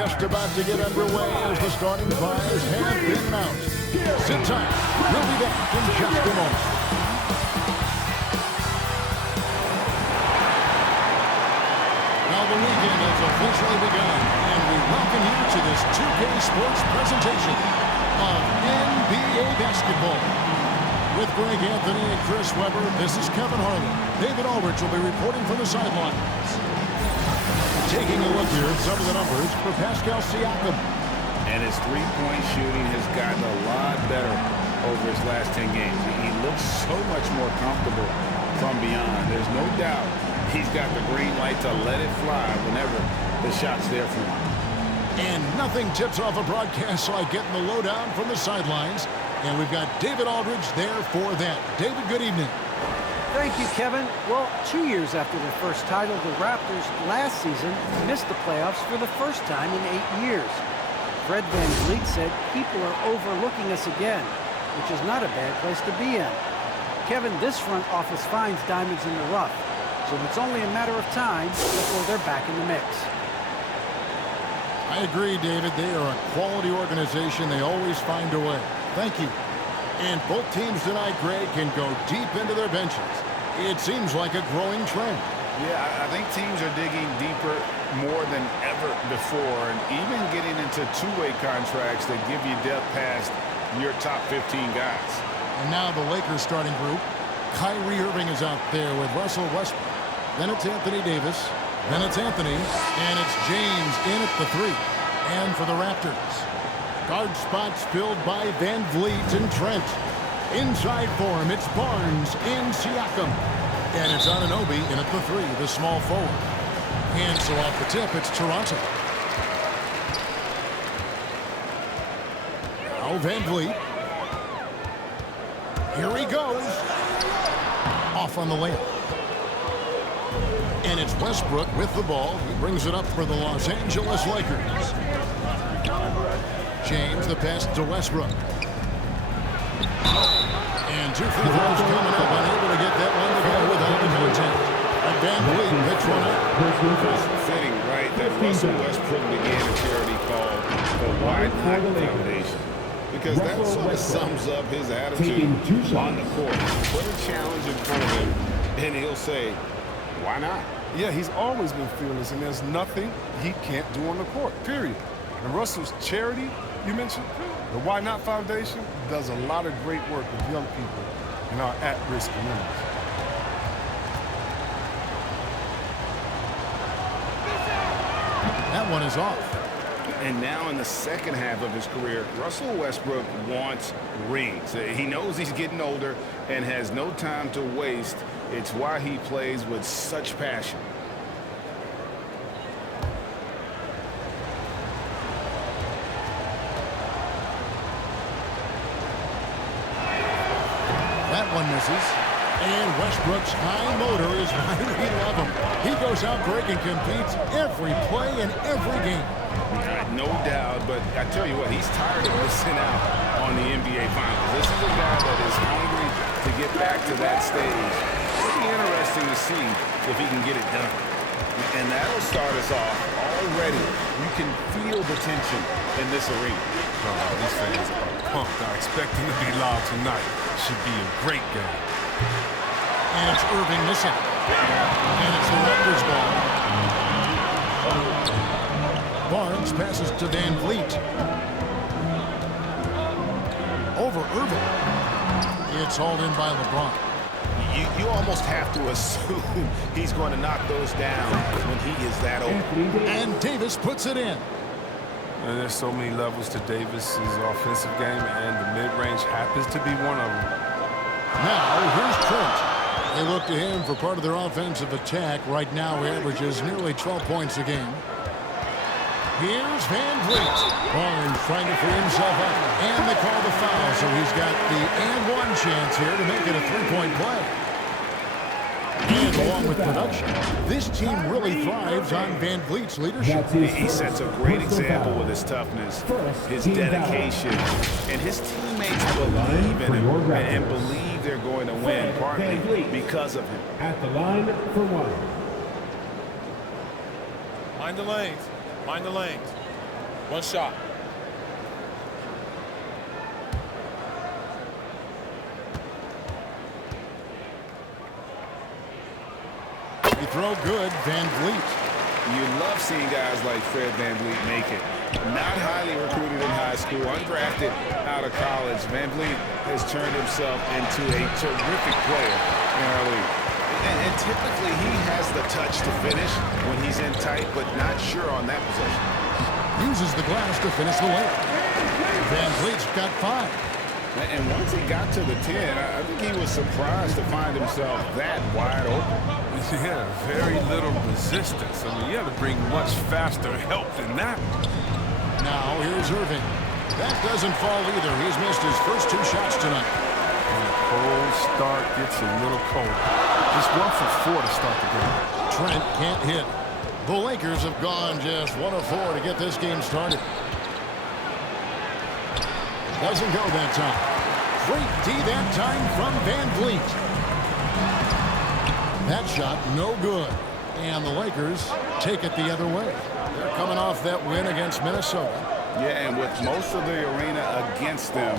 just about to get underway as the starting fives have been announced. Sit tight. We'll be back in just a moment. Now the weekend has officially begun, and we welcome you to this 2K Sports presentation of NBA basketball. With Greg Anthony and Chris Webber, this is Kevin Harlan. David Aldridge will be reporting from the sidelines. Taking a look here at some of the numbers for Pascal Siakam. And his three-point shooting has gotten a lot better over his last 10 games. He looks so much more comfortable from beyond. There's no doubt he's got the green light to let it fly whenever the shot's there for him. And nothing tips off a broadcast like getting the lowdown from the sidelines. And we've got David Aldridge there for that. David, good evening. Thank you, Kevin. Well, 2 years after their first title, the Raptors last season missed the playoffs for the first time in 8 years. Fred VanVleet said people are overlooking us again, which is not a bad place to be in. Kevin, this front office finds diamonds in the rough, so it's only a matter of time before they're back in the mix. I agree, David. They are a quality organization. They always find a way. Thank you. And both teams tonight, Greg, can go deep into their benches. It seems like a growing trend. Yeah, I think teams are digging deeper more than ever before, and even getting into two-way contracts that give you depth past your top 15 guys. And now the Lakers starting group. Kyrie Irving is out there with Russell Westbrook. Then it's Anthony Davis. Then it's Anthony. And it's James in at the 3. And for the Raptors, guard spots filled by VanVleet and Trent. Inside for him, it's Barnes and Siakam. And it's Anunoby in at the 3, the small forward. And so off the tip, it's Toronto. Now VanVleet. Here he goes. Off on the layup. And it's Westbrook with the ball. He brings it up for the Los Angeles Lakers. James, the pass to Westbrook. And 2 free throws coming up. Unable to get that one to go without the contact. And VanVleet picks one up. It's fitting, right, that Russell Westbrook began a charity called the Why Not Foundation. Because that sort of sums up his attitude on the court. Put a challenge in front of him, and he'll say, why not? Yeah, he's always been fearless, and there's nothing he can't do on the court, period. And Russell's charity, you mentioned, the Why Not Foundation, does a lot of great work with young people in our at-risk communities. That one is off. And now in the second half of his career, Russell Westbrook wants rings. He knows he's getting older and has no time to waste. It's why he plays with such passion. That one misses. And Westbrook's high motor is why we love him. He goes out, Greg, and competes every play in every game. No doubt, but I tell you what, he's tired of missing out on the NBA Finals. This is a guy that is hungry to get back to that stage. It'll be interesting to see if he can get it done. And that'll start us off already. You can feel the tension in this arena. These fans are pumped. I expect them to be loud tonight. Should be a great game. And it's Irving missing. And it's the Raptors ball. Barnes passes to VanVleet. Over Irving. It's hauled in by LeBron. You almost have to assume he's going to knock those down when he is that open. And Davis puts it in. And there's so many levels to Davis's offensive game, and the mid-range happens to be one of them. Now, here's Trent. They look to him for part of their offensive attack. Right now, he averages nearly 12 points a game. Here's VanVleet. Barnes trying to free himself up. And they call the foul, so he's got the and-one chance here to make it a three-point play. And along with production, this team really thrives on VanVleet's leadership. He sets a great example with his toughness, his dedication, and his teammates believe in him and believe they're going to win, partly because of him. At the line for one. Mind the lanes. Mind the lanes. One shot. You throw good, Van Vliet. You love seeing guys like Fred Van Vliet make it. Not highly recruited in high school, undrafted out of college. Van Vliet has turned himself into a terrific player in our league. And typically he has the touch to finish when he's in tight, but not sure on that possession. Uses the glass to finish the layup. Van Vliet's got 5. And once he got to the 10, I think he was surprised to find himself that wide open. Yeah, very little resistance. I mean, you have to bring much faster help than that. Now here's Irving. That doesn't fall either. He's missed his first 2 shots tonight. And a cold start gets a little cold. Just 1 for 4 to start the game. Trent can't hit. The Lakers have gone just 1 of 4 to get this game started. Doesn't go that time. Great D that time from Van Vliet. That shot no good. And the Lakers take it the other way. They're coming off that win against Minnesota. Yeah, and with most of the arena against them,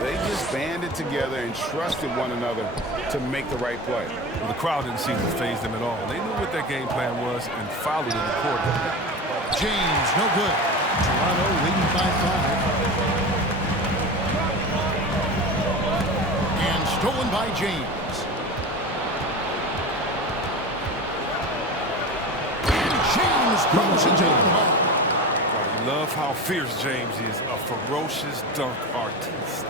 they just banded together and trusted one another to make the right play. Well, the crowd didn't seem to faze them at all. They knew what their game plan was and followed it accordingly. James, no good. Toronto leading by 5. And stolen by James. And James throws it down. You love how fierce James is, a ferocious dunk artist.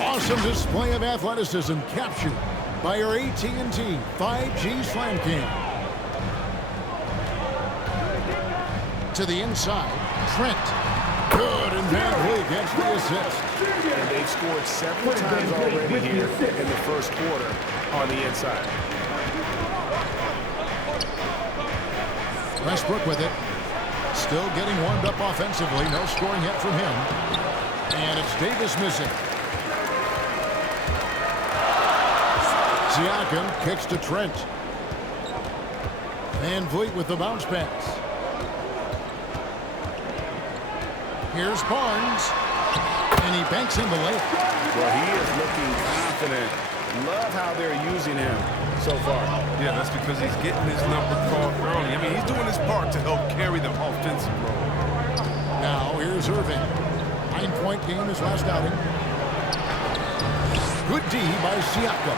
Awesome display of athleticism captured by our AT&T 5G Slam Cam. To the inside, Trent. Good, and Van Vliet gets the assist. And they've scored several times already here in the first quarter on the inside. Westbrook with it. Still getting warmed up offensively. No scoring yet from him. And it's Davis missing. Siakam kicks to Trent. Van Vliet with the bounce pass. Here's Barnes. And he banks in the layup. Well, he is looking confident. Love how they're using him so far. Yeah, that's because he's getting his number called early. I mean, he's doing his part to help carry the offensive role. Now here's Irving. 9-point game his last outing. Good D by Siakam.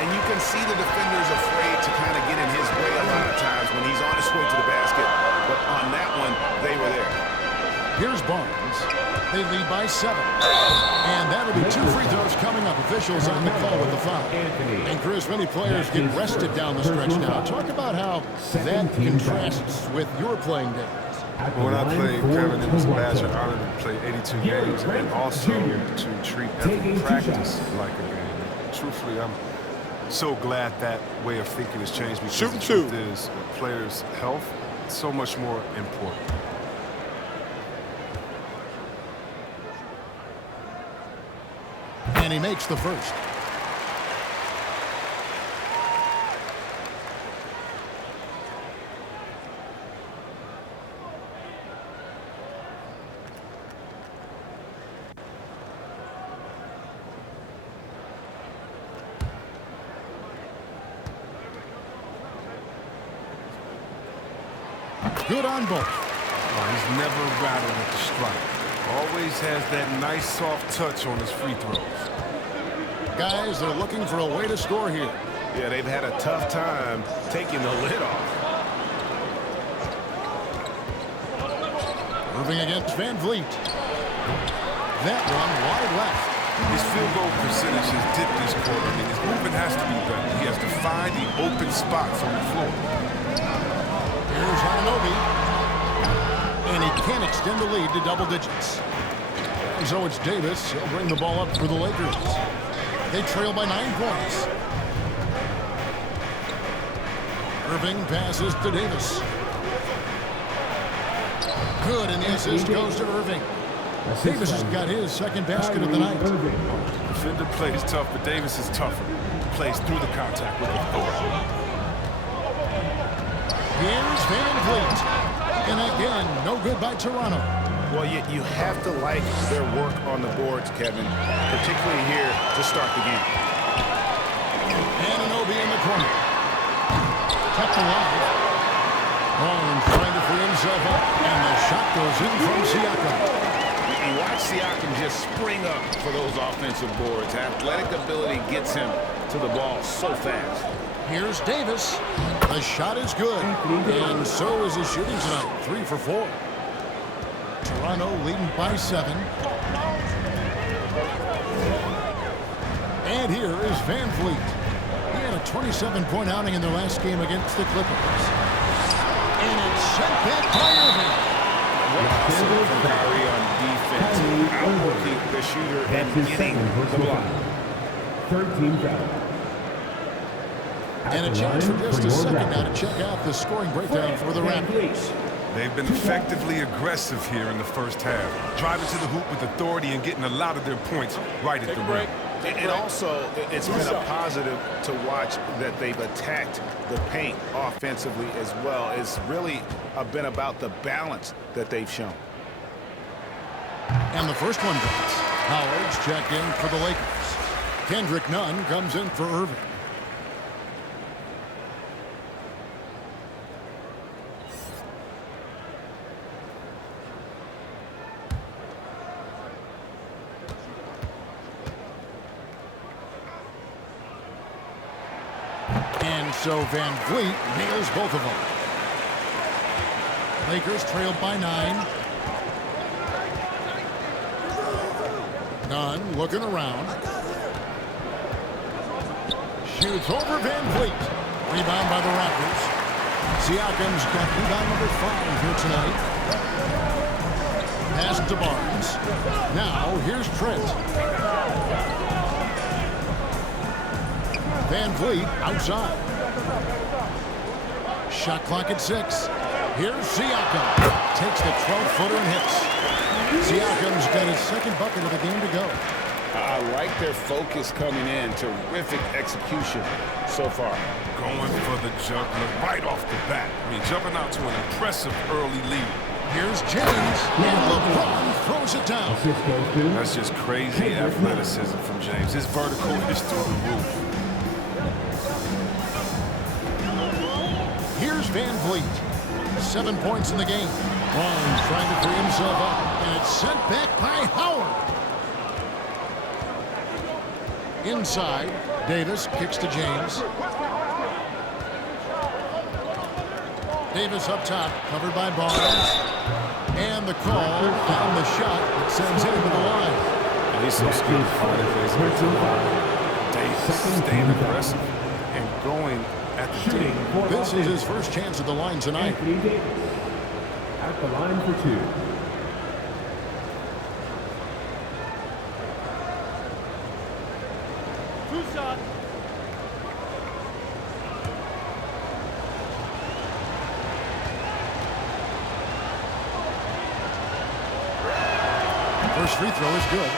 And you can see the defenders afraid to kind of get in his way a lot of times when he's on his way to the basket. But on that one, they were there. Here's Barnes. They lead by 7. And that'll be 2 free throws coming up. Officials on the call with the foul. And Chris, many players get rested down the stretch now. Talk about how that contrasts with your playing days. When I played, Kevin, it was a badge of honor to play 82 games and also to treat every practice like a game. Truthfully, I'm so glad that way of thinking has changed because the truth is players' health is so much more important. And he makes the first. Good on both. Oh, he's never rattled at the strike. Always has that nice soft touch on his free throws. Guys, they're looking for a way to score here. Yeah, they've had a tough time taking the lid off. Moving against Van Vliet. That one wide left. His field goal percentage has dipped this quarter. I mean, his movement has to be better. He has to find the open spots on the floor. Here's Anunoby. And he can extend the lead to double digits. And so it's Davis. He'll bring the ball up for the Lakers. They trail by 9 points. Irving passes to Davis. Good, and the assist goes to Irving. Davis has got his second basket of the night. Defender plays tough, but Davis is tougher. Plays through the contact with authority. Here's Van Vliet. And again, no good by Toronto. Well, you have to like their work on the boards, Kevin, particularly here to start the game. Anunoby in the corner. Kept alive. Barnes trying to free himself up, and the shot goes in from Siakam. You watch Siakam just spring up for those offensive boards. Athletic ability gets him to the ball so fast. Here's Davis. The shot is good, and so is his shooting tonight. 3 for 4. Toronto leading by 7. And here is Van Vliet. He had a 27-point outing in their last game against the Clippers. And it's sent back by Irving. What hustle from Kyrie on defense, outworking the shooter and getting the block. 13 foul. And a chance for just a second now to check out the scoring breakdown for the Raptors. They've been effectively aggressive here in the first half, driving to the hoop with authority and getting a lot of their points right at the rim. And also, it's been a positive to watch that they've attacked the paint offensively as well. It's really been about the balance that they've shown. And the first one drops. Howard's checked in for the Lakers. Kendrick Nunn comes in for Irving. And so Van Vliet nails both of them. Lakers trailed by 9. Nunn looking around. Shoots over Van Vliet. Rebound by the Raptors. Siakam's got rebound number 5 here tonight. Pass to Barnes. Now here's Trent. Van Vliet outside. Shot clock at 6. Here's Siakam. Takes the 12-footer and hits. Siakam's got his second bucket of the game to go. I like their focus coming in. Terrific execution so far. Going for the juggler right off the bat. I mean, jumping out to an impressive early lead. Here's James, and LeBron throws it down. That's just crazy athleticism from James. His vertical is through the roof. Here's Van Vliet. 7 points in the game. Barnes trying to free himself up, and it's sent back by Howard. Inside, Davis kicks to James. Davis up top, covered by Barnes. And the call down the shot that sends him to the line. And he's so skilled finding ways to get to the line. Davis staying aggressive and going at the team. This is his first chance at the line tonight. Anthony Davis at the line for 2. First free throw is good.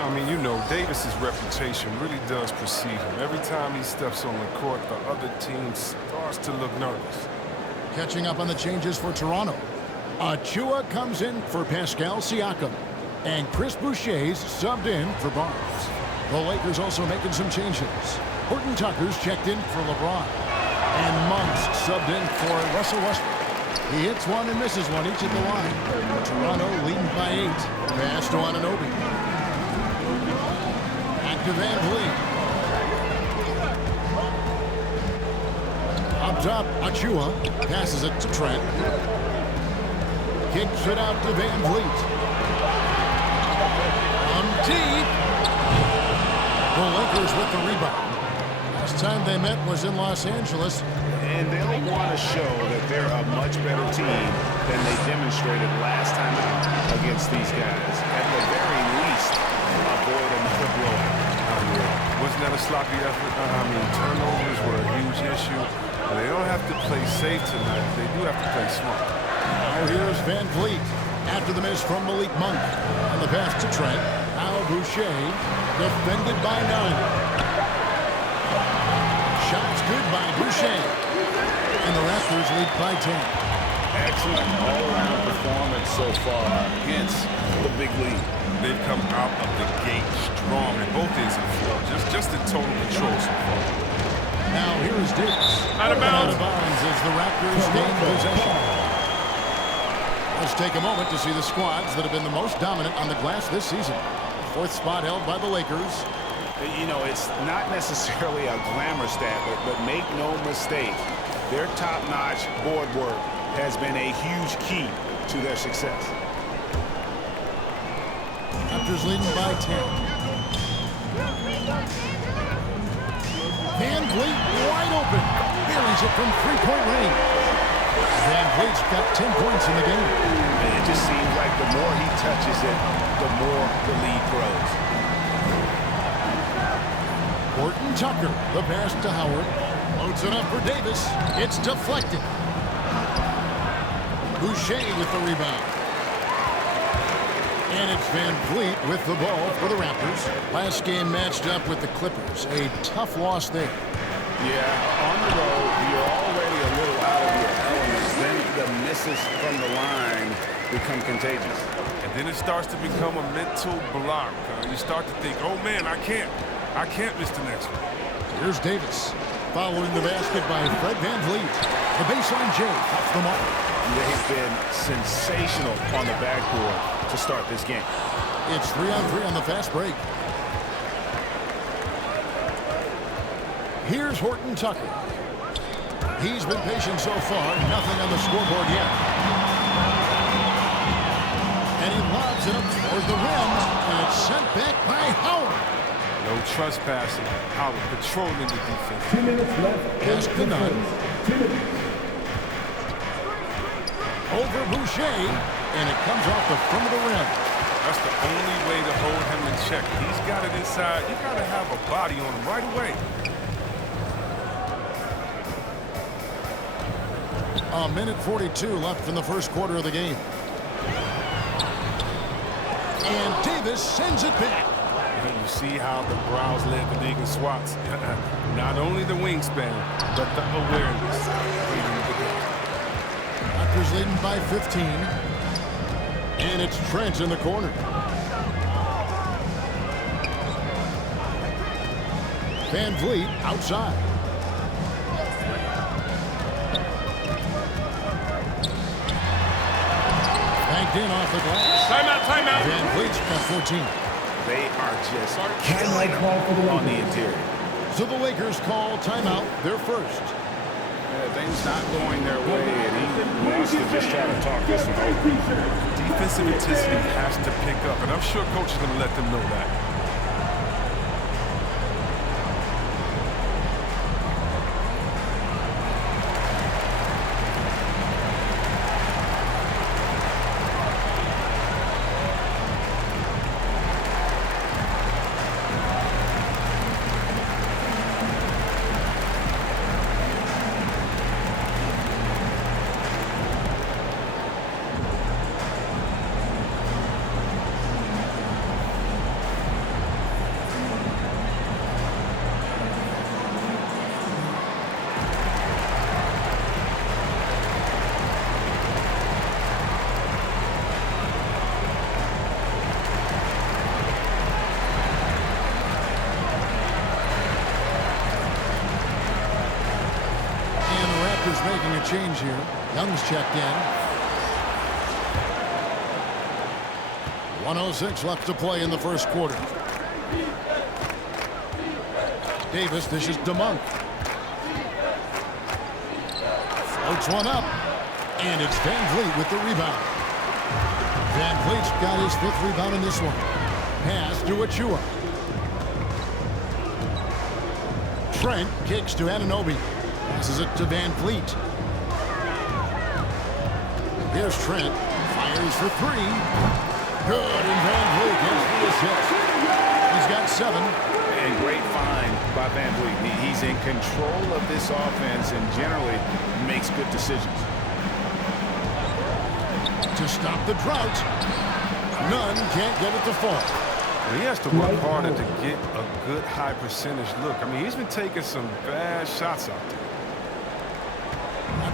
I mean, you know, Davis's reputation really does precede him. Every time he steps on the court, the other team starts to look nervous. Catching up on the changes for Toronto. Achua comes in for Pascal Siakam. And Chris Boucher's subbed in for Barnes. The Lakers also making some changes. Horton Tucker's checked in for LeBron. And Monks subbed in for Russell Westbrook. He hits one and misses one each at the line. Toronto leading by 8. Pass to Anunoby. Back to Van Vliet. Up top, Achua passes it to Trent. Kicks it out to Van Vliet. Deep. The Lakers with the rebound. Last time they met was in Los Angeles. And they'll want to show that they're a much better team than they demonstrated last time out against these guys. At the very least, avoid another blowout. Wasn't that a sloppy effort? I mean, turnovers were a huge issue. And they don't have to play safe tonight. They do have to play smart. Now here's Van Vliet after the miss from Malik Monk. And the pass to Trent. Now Boucher, defended by Nunn. Shots good by Boucher. And the Raptors Raptors lead by 10. Excellent all-around performance so far, hence the big lead. They've come out of the gate strong in both ends of the floor. Just in total control so far. Now here is Davis. Out of bounds. Out of bounds as the Raptors gain possession. Let's take a moment to see the squads that have been the most dominant on the glass this season. Fourth spot held by the Lakers. You know, it's not necessarily a glamour stat, but make no mistake, their top-notch board work has been a huge key to their success. Raptors leading by 10. Van Vliet wide open. Buries it from three-point range. Van Vliet's got 10 points in the game. And it just seems like the more he touches it, the more the lead grows. Horton Tucker, the pass to Howard. Loads it up for Davis. It's deflected. Boucher with the rebound. And it's Van Vliet with the ball for the Raptors. Last game matched up with the Clippers. A tough loss there. Yeah, on the road, you're already a little out of your element. Then the misses from the line become contagious. And then it starts to become a mental block. You start to think, oh man, I can't miss the next one. Here's Davis. Following the basket by Fred Van Vliet. The baseline J off the mark. They've been sensational on the backboard to start this game. It's 3-on-3 on the fast break. Here's Horton Tucker. He's been patient so far. Nothing on the scoreboard yet. And he lobs it up toward the rim. And it's sent back by Howard. No trespassing. Howard patrolling the defense. 2 minutes left. Pass to Nunn. 2 minutes. Over Boucher. And it comes off the front of the rim. That's the only way to hold him in check. He's got it inside. You got to have a body on him right away. A minute 42 left in the first quarter of the game. And Davis sends it back. You see how the Browns led the league in swats. Not only the wingspan, but the awareness. Raptors leading by 15. And it's Trent in the corner. Van Vliet outside. Banked in off the glass. Timeout. Van Vliet's got 14. They are just killing them on the interior. So the Lakers call timeout, their first. Things not going their way, and he wants to just try to talk this one over. Defensive intensity has to pick up, and I'm sure coach is going to let them know that. Making a change here. Young's checked in. 1:06 left to play in the first quarter. Davis dishes to Monk. Floats one up. And it's Van Vliet with the rebound. Van Vliet's got his 5th rebound in this one. Pass to Achua. Trent kicks to Anunoby. Passes it to Van Vliet. Here's Trent. Fires for 3. Good, and Van Vliet gets the assist. He's got 7. And great find by Van Vliet. He's in control of this offense and generally makes good decisions. To stop the drought. Nunn can't get it to fall. And he has to work harder to get a good high percentage look. I mean, he's been taking some bad shots out there.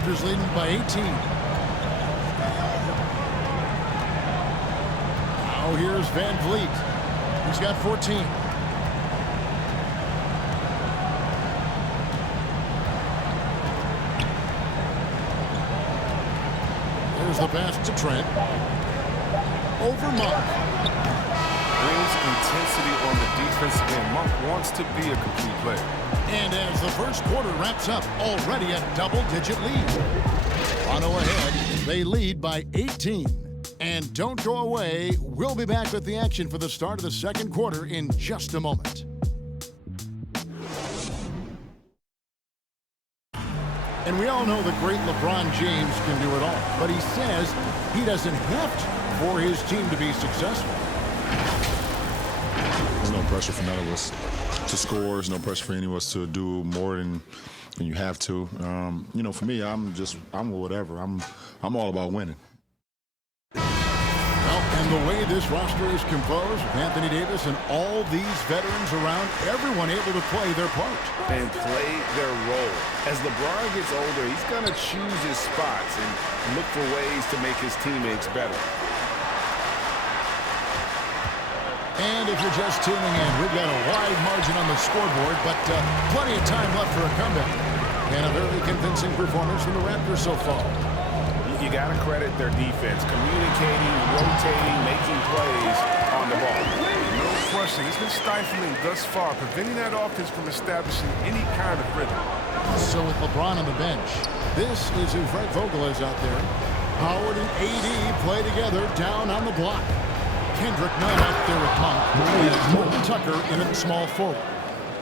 Raptors leading by 18. Now here's Van Vliet. He's got 14. There's the pass to Trent. Over Monk. Brings intensity on the defensive end. Monk wants to be a complete player. And as the first quarter wraps up, already a double-digit lead. Toronto ahead. They lead by 18. And don't go away. We'll be back with the action for the start of the second quarter in just a moment. And we all know the great LeBron James can do it all. But he says he doesn't have to for his team to be successful. There's no pressure for none of us to score. There's no pressure for any of us to do more than you have to. You know, for me, I'm whatever. I'm all about winning. Well, and the way this roster is composed, with Anthony Davis and all these veterans around, everyone able to play their part. And play their role. As LeBron gets older, he's going to choose his spots and look for ways to make his teammates better. And if you're just tuning in, we've got a wide margin on the scoreboard, but plenty of time left for a comeback. And a very convincing performance from the Raptors so far. You got to credit their defense, communicating, rotating, making plays on the ball. No question. It's been stifling thus far, preventing that offense from establishing any kind of rhythm. So with LeBron on the bench, this is who Fred Vogel is out there. Howard and AD play together down on the block. Kendrick Nunn out there with Monk. And Horton Tucker in at small forward.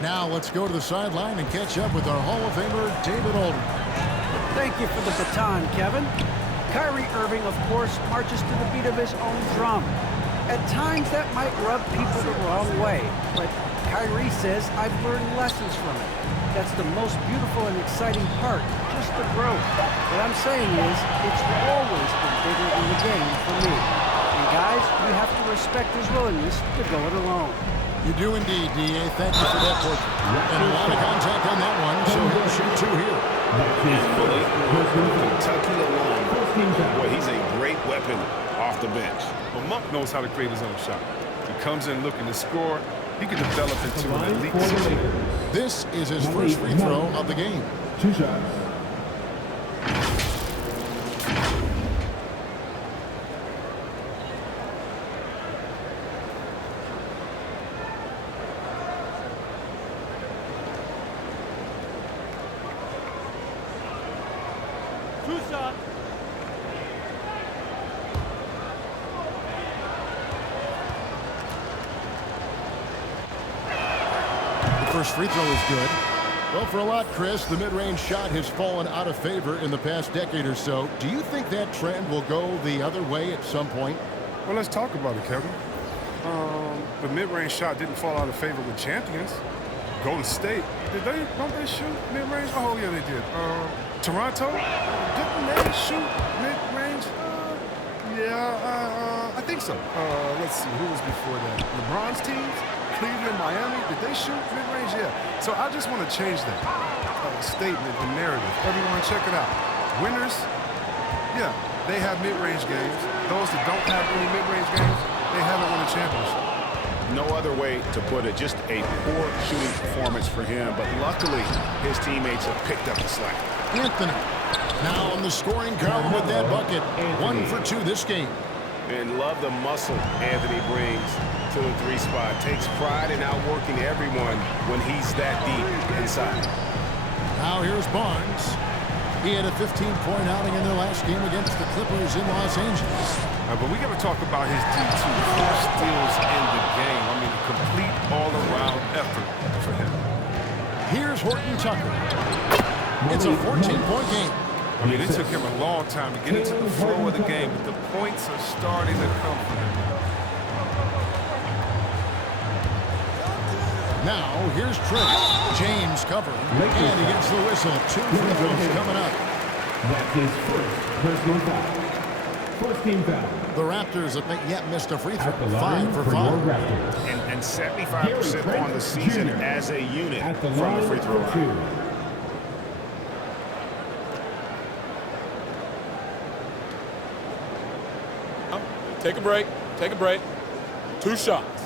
Now let's go to the sideline and catch up with our Hall of Famer, David Aldridge. Thank you for the baton, Kevin. Kyrie Irving, of course, marches to the beat of his own drum. At times, that might rub people the wrong way, but Kyrie says, I've learned lessons from it. That's the most beautiful and exciting part, just the growth. What I'm saying is, it's always been bigger than the game for me. And guys, we have to respect his willingness to go it alone. You do indeed, D.A. Thank you for that portrait. And a lot of contact on that one, so he'll shoot two here. Kentucky alone, boy, he's a great weapon off the bench. But Monk knows how to create his own shot. He comes in looking to score. He can develop into an elite situation. This is his first free throw of the game. 2 shots. First free throw is good. Well, for a lot, Chris, the mid-range shot has fallen out of favor in the past decade or so. Do you think that trend will go the other way at some point? Well, let's talk about it, Kevin. The mid-range shot didn't fall out of favor with champions. Golden State, don't they shoot mid-range? Oh, yeah, they did. Toronto, didn't they shoot mid-range? I think so. Let's see, who was before that? LeBron's teams? Cleveland, Miami, did they shoot mid-range? Yeah. So I just want to change that statement, the narrative. Everyone check it out. Winners, yeah, they have mid-range games. Those that don't have any mid-range games, they haven't won a championship. No other way to put it, just a poor shooting performance for him, but luckily his teammates have picked up the slack. Anthony, now on the scoring column with that bucket. 1 for 2 this game. And love the muscle Anthony brings to the 3 spot. Takes pride in outworking everyone when he's that deep inside. Now here's Barnes. He had a 15-point outing in their last game against the Clippers in Los Angeles. But we got to talk about his D2. 4 steals in the game. I mean, a complete all-around effort for him. Here's Horton Tucker. It's a 14-point game. I mean, it took him a long time to get into the flow of the game, but the points are starting to come from him. Now, here's Trent. James covering. And he gets the whistle. 2 free throws coming up. That's his first personal foul. First team foul. The Raptors have yet missed a free throw. At the line 5 for for 5. your Raptors. And 75% on the season as a unit At the from line the free throw for 2. line. Take a break. Take a break. 2 shots.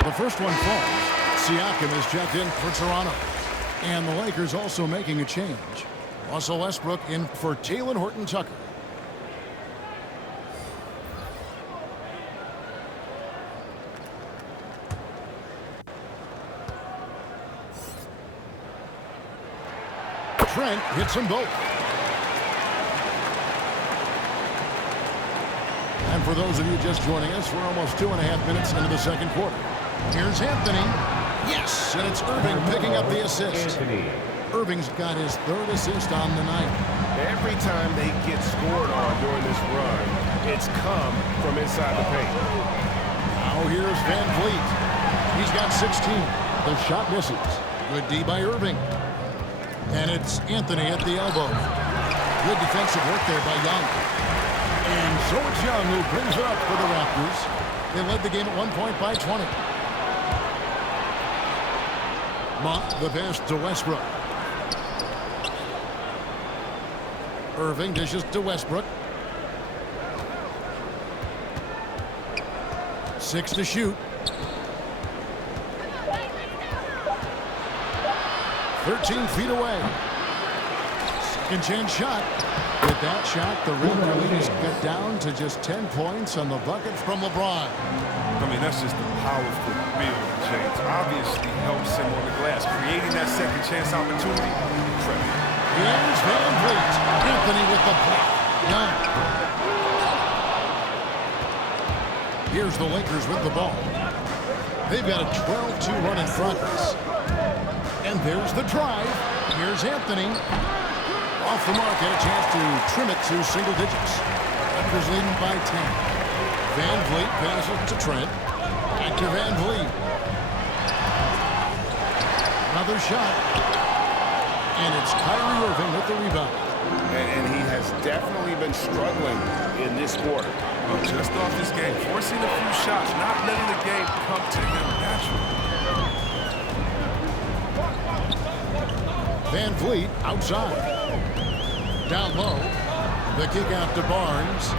The first one falls. Siakam is checked in for Toronto. And the Lakers also making a change. Russell Westbrook in for Talen Horton-Tucker. Trent hits them both. And for those of you just joining us, we're almost 2.5 minutes into the second quarter. Here's Anthony. Yes, and it's Irving picking up the assist. Irving's got his 3rd assist on the night. Every time they get scored on during this run, it's come from inside the paint. Now here's Van Vliet. He's got 16. The shot misses. Good D by Irving. And it's Anthony at the elbow. Good defensive work there by Young. And so it's Young who brings it up for the Raptors. They led the game at 1 point by 20. Monk, the pass to Westbrook. Irving dishes to Westbrook. 6 to shoot. 13 feet away. Second chance shot. With that shot, the Raptor lead is cut down to just 10 points on the bucket from LeBron. I mean, that's just a powerful build, James. Obviously helps him on the glass. Creating that second chance opportunity, incredible. Here's Van Vliet. Anthony with the block. Young. Here's the Lakers with the ball. They've got a 12-2 run in progress. And there's the drive. Here's Anthony. Off the mark, had a chance to trim it to single digits. Raptors leading by 10. Van Vliet passes to Trent. Back to Van Vliet. Another shot. And it's Kyrie Irving with the rebound. And he has definitely been struggling in this quarter. Well, just off this game, forcing a few shots, not letting the game come to him naturally. Van Vliet outside. Down low. The kick out to Barnes.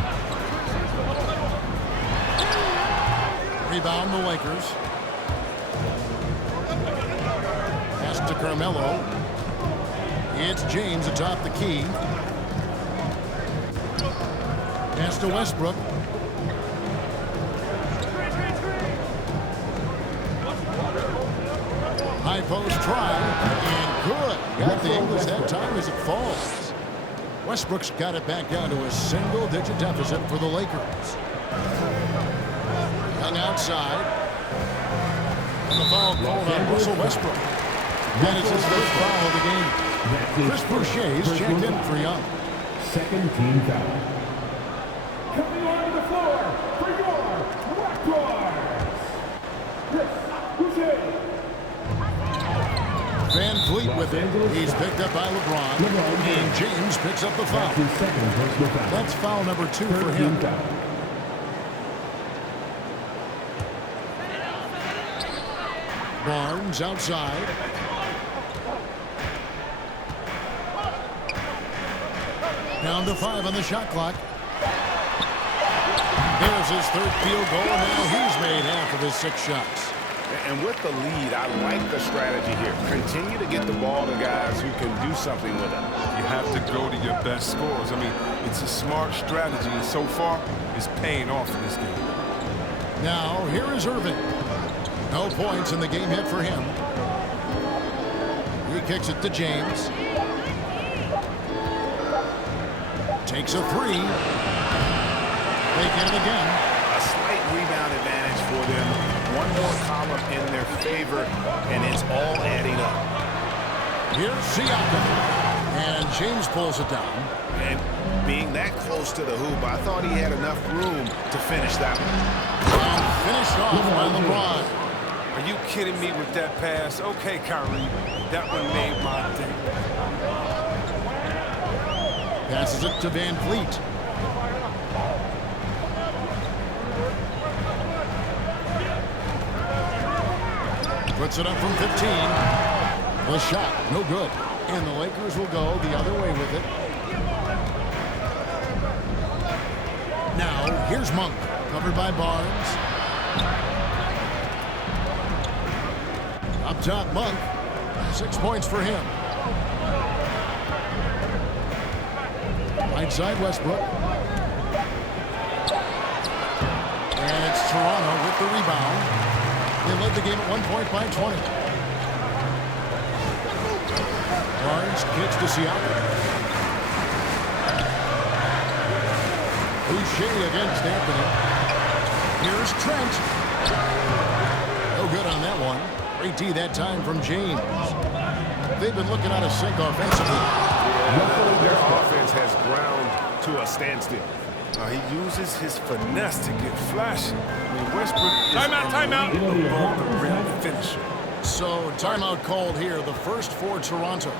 Rebound the Lakers. Pass to Carmelo. It's James atop the key. Pass to Westbrook. High post try. And good. Got the English that time as it falls. Westbrook's got it back down to a single-digit deficit for the Lakers. Young outside. And the foul called on Russell Westbrook. And it's his first foul of the game. Chris Boucher's checked in for Young. Second team foul. Coming onto the floor for your RAPTORS, Chris Boucher. Van Vliet with it. He's picked up by LeBron. And James picks up the foul. That's foul number 2 for him. Barnes outside. Down to 5 on the shot clock. There's his 3rd field goal, and now he's made half of his 6 shots. And with the lead, I like the strategy here. Continue to get the ball to guys who can do something with it. You have to go to your best scorers. I mean, it's a smart strategy, and so far, it's paying off in this game. Now, here is Irving. No points in the game hit for him. He kicks it to James. Takes a 3. They get it again. A slight rebound advantage for them. One more column in their favor, and it's all adding up. Here's Siakam. And James pulls it down. And being that close to the hoop, I thought he had enough room to finish that one. And finished off by LeBron. Are you kidding me with that pass? Okay, Kyrie, that one made my day. Passes it to Van Vliet. Puts it up from 15. The shot, no good. And the Lakers will go the other way with it. Now, here's Monk, covered by Barnes. Up top, Monk. 6 points for him. Right side, Westbrook. And it's Toronto with the rebound. They led the game at 1 point by 20. Barnes kicks to Siakam. Boucher against Anthony. Here's Trent. No good on that one. Great D that time from James. They've been looking out of sync offensively. Their offense has ground to a standstill. He uses his finesse to get flashy. I mean, Westbrook is Timeout. above the rim finisher. So timeout called here, the first for Toronto.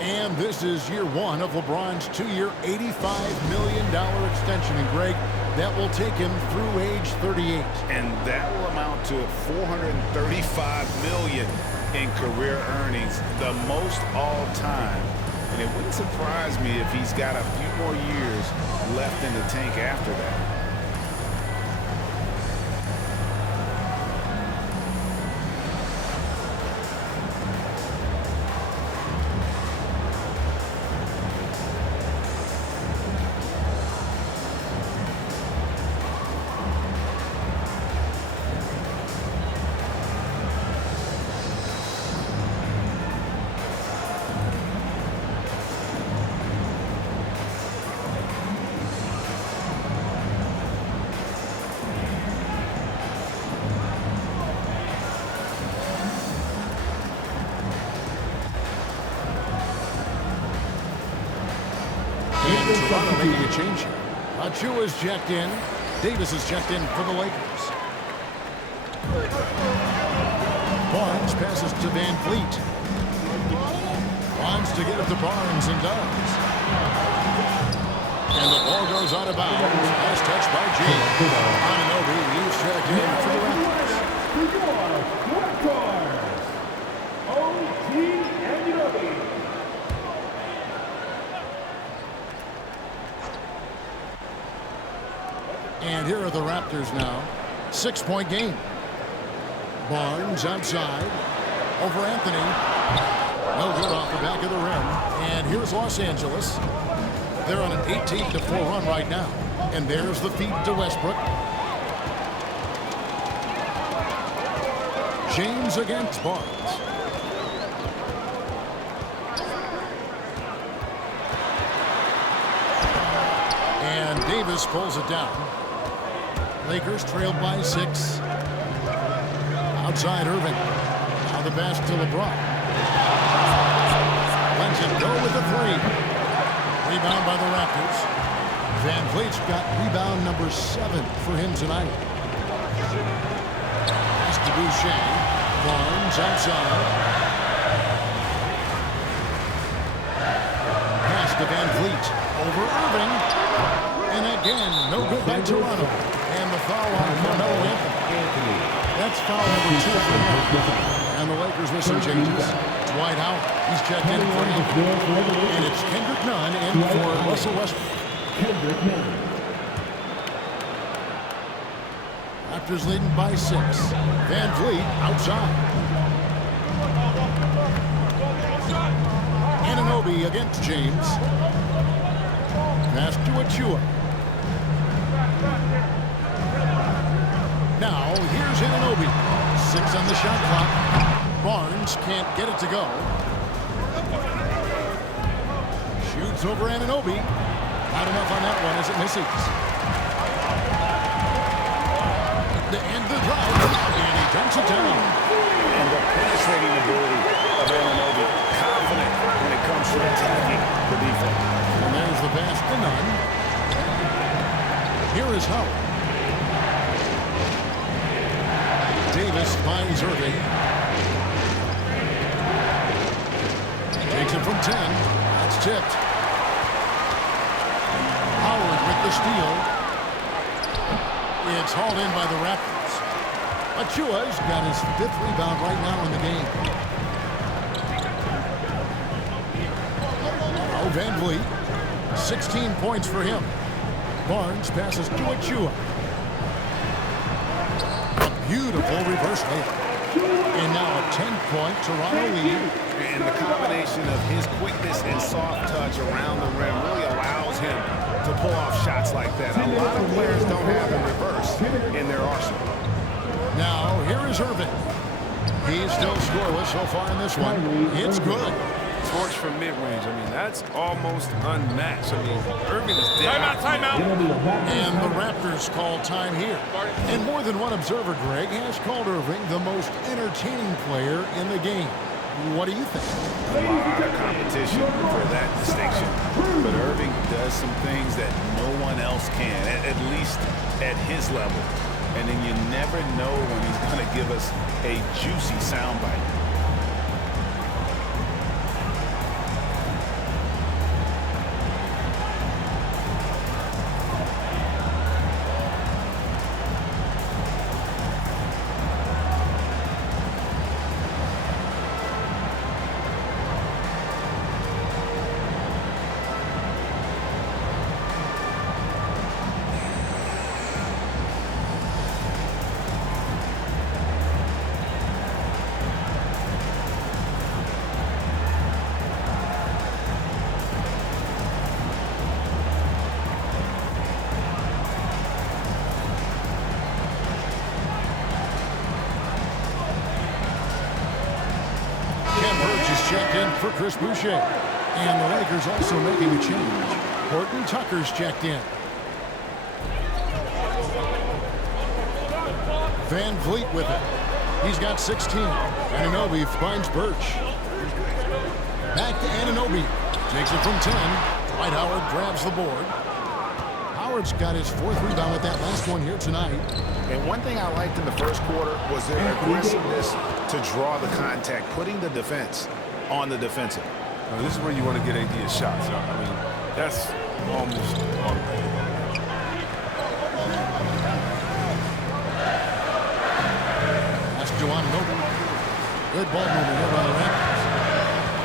And this is year one of LeBron's 2-year, $85 million extension. And Greg, that will take him through age 38. And that will amount to $435 million in career earnings, the most all time. And it wouldn't surprise me if he's got a few more years left in the tank after that. Toronto making a change here. Achua's checked in. Davis is checked in for the Lakers. Barnes passes to Van Fleet. Wants to get it to Barnes and does. And the ball goes out of bounds. Last touch by James. Anunoby, he's checked in for the Raptors. RAPTORS. OG Anunoby. And here are the Raptors now. 6-point game. Barnes outside. Over Anthony. No good off the back of the rim. And here's Los Angeles. They're on an 18-4 run right now. And there's the feed to Westbrook. James against Barnes. And Davis pulls it down. Lakers trailed by 6. Outside Irving. Now the pass to LeBron. Lets it go with the 3. Rebound by the Raptors. Van Vliet's got rebound number 7 for him tonight. Pass to Boucher. Barnes outside. Pass to Van Vliet. Over Irving. And again, no good by Toronto. And the foul on Carmelo Anthony. That's foul number 2 for him. And the Lakers with some changes. Dwight out. He's checked in for him. And it's Kendrick Nunn in for Russell Westbrook. Raptors leading by 6. Van Vliet outside. Anunoby against James. Pass to Achua. Now, here's Anunoby. 6 on the shot clock. Barnes can't get it to go. Shoots over Anunoby. Not enough on that one as it misses. To end the drive. And he dumps it down. And the penetrating ability of Anunoby. Confident when it comes to attacking the defense. And there's the pass to Nunn. Here is Howard. Davis finds Irving. Takes it from 10. That's tipped. Howard with the steal. It's hauled in by the Raptors. Achua's got his 5th rebound right now in the game. Van Vliet. 16 points for him. Barnes passes to Achua. A beautiful reverse layup. And now a 10-point Toronto lead. And the combination of his quickness and soft touch around the rim really allows him to pull off shots like that. A lot of players don't have the reverse in their arsenal. Now, here is Irving. He's still scoreless so far in this one. It's good. Torch from mid-range. I mean, that's almost unmatched. I mean, Irving is dead. Timeout. And the Raptors call time here. And more than one observer, Greg, has called Irving the most entertaining player in the game. What do you think? A lot of competition for that distinction. But Irving does some things that no one else can, at least at his level. And then you never know when he's going to give us a juicy soundbite. Checked in for Chris Boucher. And the Lakers also making a change. Horton Tucker's checked in. Van Vliet with it. He's got 16. Anunoby finds Birch. Back to Anunoby. Takes it from 10. Dwight Howard grabs the board. Howard's got his 4th rebound with that last one here tonight. And one thing I liked in the first quarter was their aggressiveness to draw the contact, putting the defense on the defensive. Now, this is where you want to get AD a shot. So, I mean, that's almost on. That's Joanne Noble. Good ball movement here by the Raptors.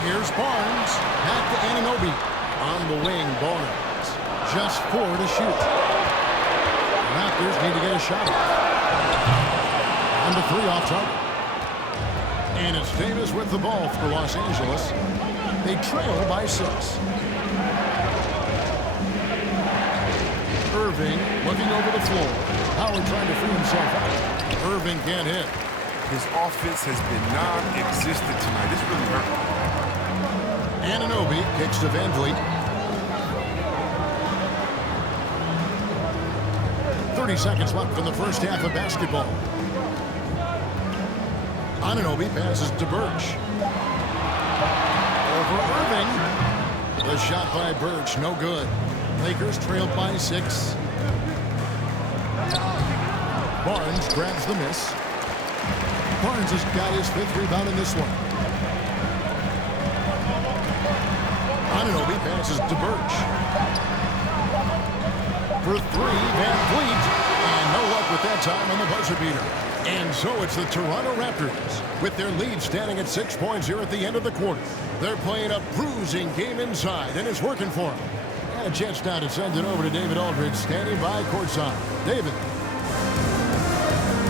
Here's Barnes. Back to Anunoby. On the wing, Barnes. Just 4 to shoot. The Raptors need to get a shot. Under 3 off target. And it's Davis with the ball for Los Angeles. They trail by 6. Irving looking over the floor. Howard trying to free himself out. Irving can't hit. His offense has been non-existent tonight. This really hurt. Anunoby kicks to Van Vliet. 30 seconds left in the first half of basketball. Anunoby passes to Birch. Over Irving. The shot by Birch, no good. Lakers trailed by 6. Barnes grabs the miss. Barnes has got his 5th rebound in this one. Anunoby passes to Birch. For 3, Van Vliet. And no luck with that time on the buzzer beater. And so it's the Toronto Raptors with their lead standing at 6 points here at the end of the quarter. They're playing a bruising game inside, and it's working for them. And a chance now to send it over to David Aldridge, standing by courtside. David.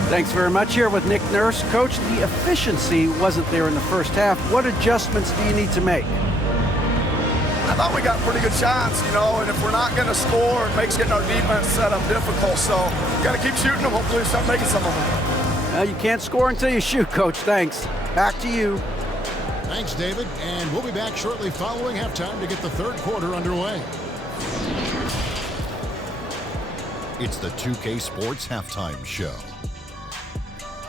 Thanks very much. Here with Nick Nurse. Coach, the efficiency wasn't there in the first half. What adjustments do you need to make? I thought we got pretty good shots, you know, and if we're not going to score, it makes getting our defense set up difficult. So got to keep shooting them. Hopefully start making some of them. You can't score until you shoot, Coach. Thanks. Back to you. Thanks, David. And we'll be back shortly following halftime to get the 3rd quarter underway. It's the 2K Sports Halftime Show.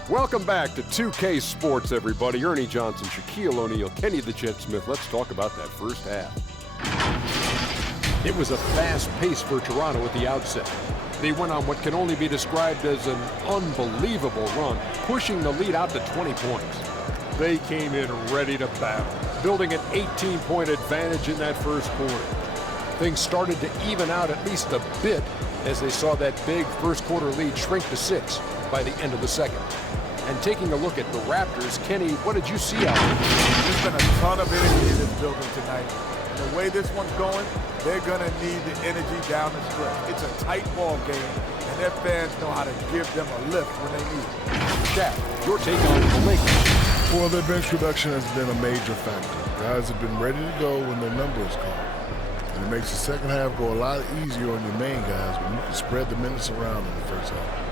Welcome back to 2K Sports, everybody. Ernie Johnson, Shaquille O'Neal, Kenny the Jet Smith. Let's talk about that first half. It was a fast pace for Toronto at the outset. They went on what can only be described as an unbelievable run, pushing the lead out to 20 points. They came in ready to battle, building an 18-point advantage in that first quarter. Things started to even out at least a bit as they saw that big first quarter lead shrink to 6 by the end of the second. And taking a look at the Raptors, Kenny, what did you see out there? There's been a ton of energy in this building tonight. the way this one's going, they're going to need the energy down the stretch. It's a tight ball game, and their fans know how to give them a lift when they need it. Shaq, your take on the Lakers. Well, their bench production has been a major factor. Guys have been ready to go when their number is called. And it makes the second half go a lot easier on your main guys when you can spread the minutes around in the first half.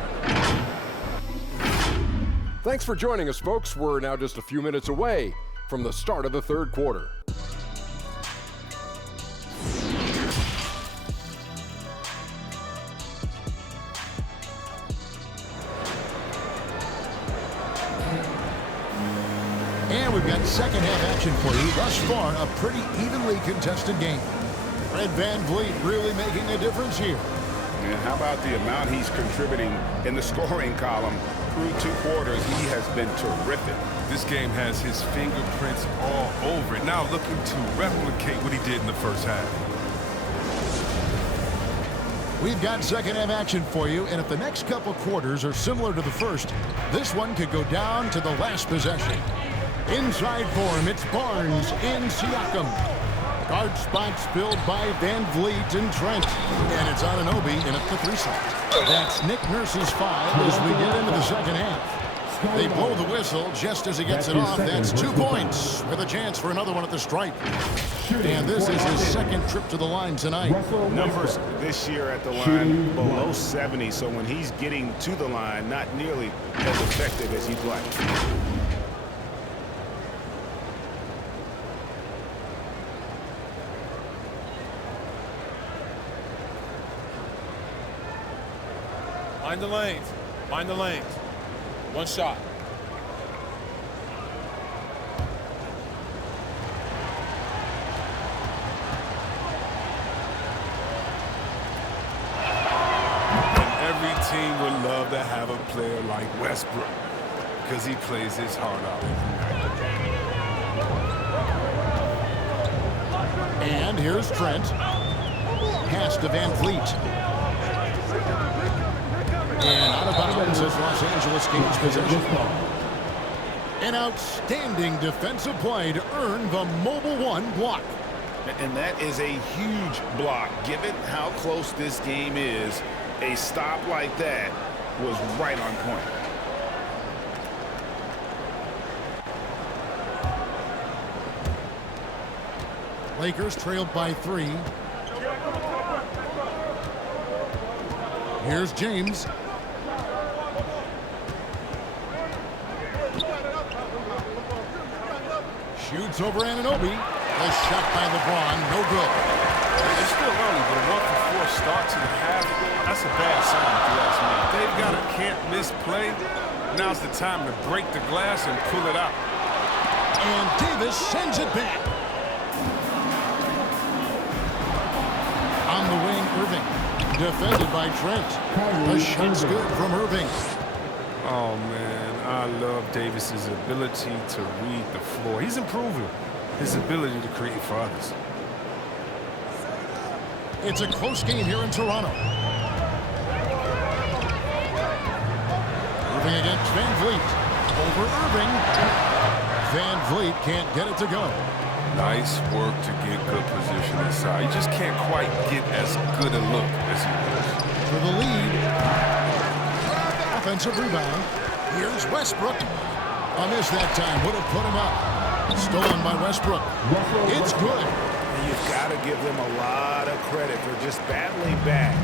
Thanks for joining us, folks. We're now just a few minutes away from the start of the third quarter. And we've got second half action for you. Thus far, a pretty evenly contested game. Fred VanVleet really making a difference here. And how about the amount he's contributing in the scoring column? Through 2 quarters, he has been terrific. This game has his fingerprints all over it. Now looking to replicate what he did in the first half. We've got second half action for you, and if the next couple quarters are similar to the first, this one could go down to the last possession. Inside for him, it's Barnes in Siakam. Guard spots filled by VanVleet and Trent. And it's Anunoby in at the 3 slot. That's Nick Nurse's 5 as we get into the second half. They blow the whistle just as he gets it off. That's 2 points with a chance for another one at the stripe. And this is his second trip to the line tonight. Numbers this year at the line below 70, so when he's getting to the line, not nearly as effective as he'd like. Mind the lanes. Mind the lanes. 1 shot. And every team would love to have a player like Westbrook because he plays his heart out every night. And here's Trent. Pass to VanVleet. And out of bounds as Los Angeles gains possession. An outstanding defensive play to earn the mobile 1 block. And that is a huge block. Given how close this game is, a stop like that was right on point. Lakers trailed by 3. Here's James. Shoots over Anunoby. A shot by LeBron, no good. It's still early, but a 1-for-4 start to the half, that's a bad sign if you ask me. If they've got a can't-miss play, now's the time to break the glass and pull it out. And Davis sends it back. On the wing, Irving. Defended by Trent. The shot's good from Irving. Oh, man, I love Davis's ability to read the floor. He's improving his ability to create for others. It's a close game here in Toronto. Irving against VanVleet. Over Irving. VanVleet can't get it to go. Nice work to get good position inside. You just can't quite get as good a look as he was. For the lead. Offensive rebound. Here's Westbrook. A miss that time. Would have put him up. Stolen by Westbrook. It's good. You've got to give them a lot of credit for just battling back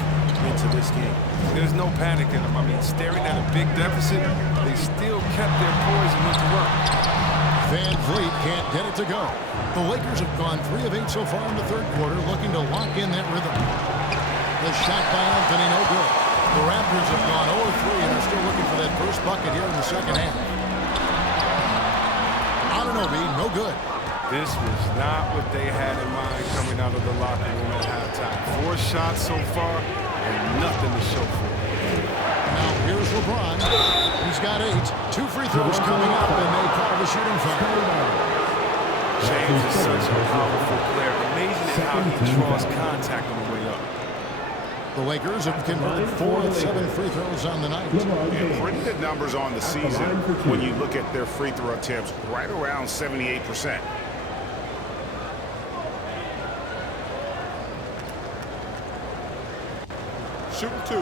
into this game. There's no panic in them. I mean, staring at a big deficit, they still kept their poise and went to work. VanVleet can't get it to go. The Lakers have gone 3 of 8 so far in the third quarter, looking to lock in that rhythm. The shot by Anthony, no good. The Raptors have gone 0-3 and are still looking for that first bucket here in the second half. Anunoby, no good. This was not what they had in mind coming out of the locker room at halftime. 4 shots so far and nothing to show for it. Now here's LeBron. He's got 8. 2 free throws coming up, and they call the shooting foul. James is such a powerful player. Amazing at how he draws contact on the way up. The Lakers have converted 4 of 7 free throws on the night. Yeah, pretty good numbers on the season when you look at their free throw attempts, right around 78%. shooting 2.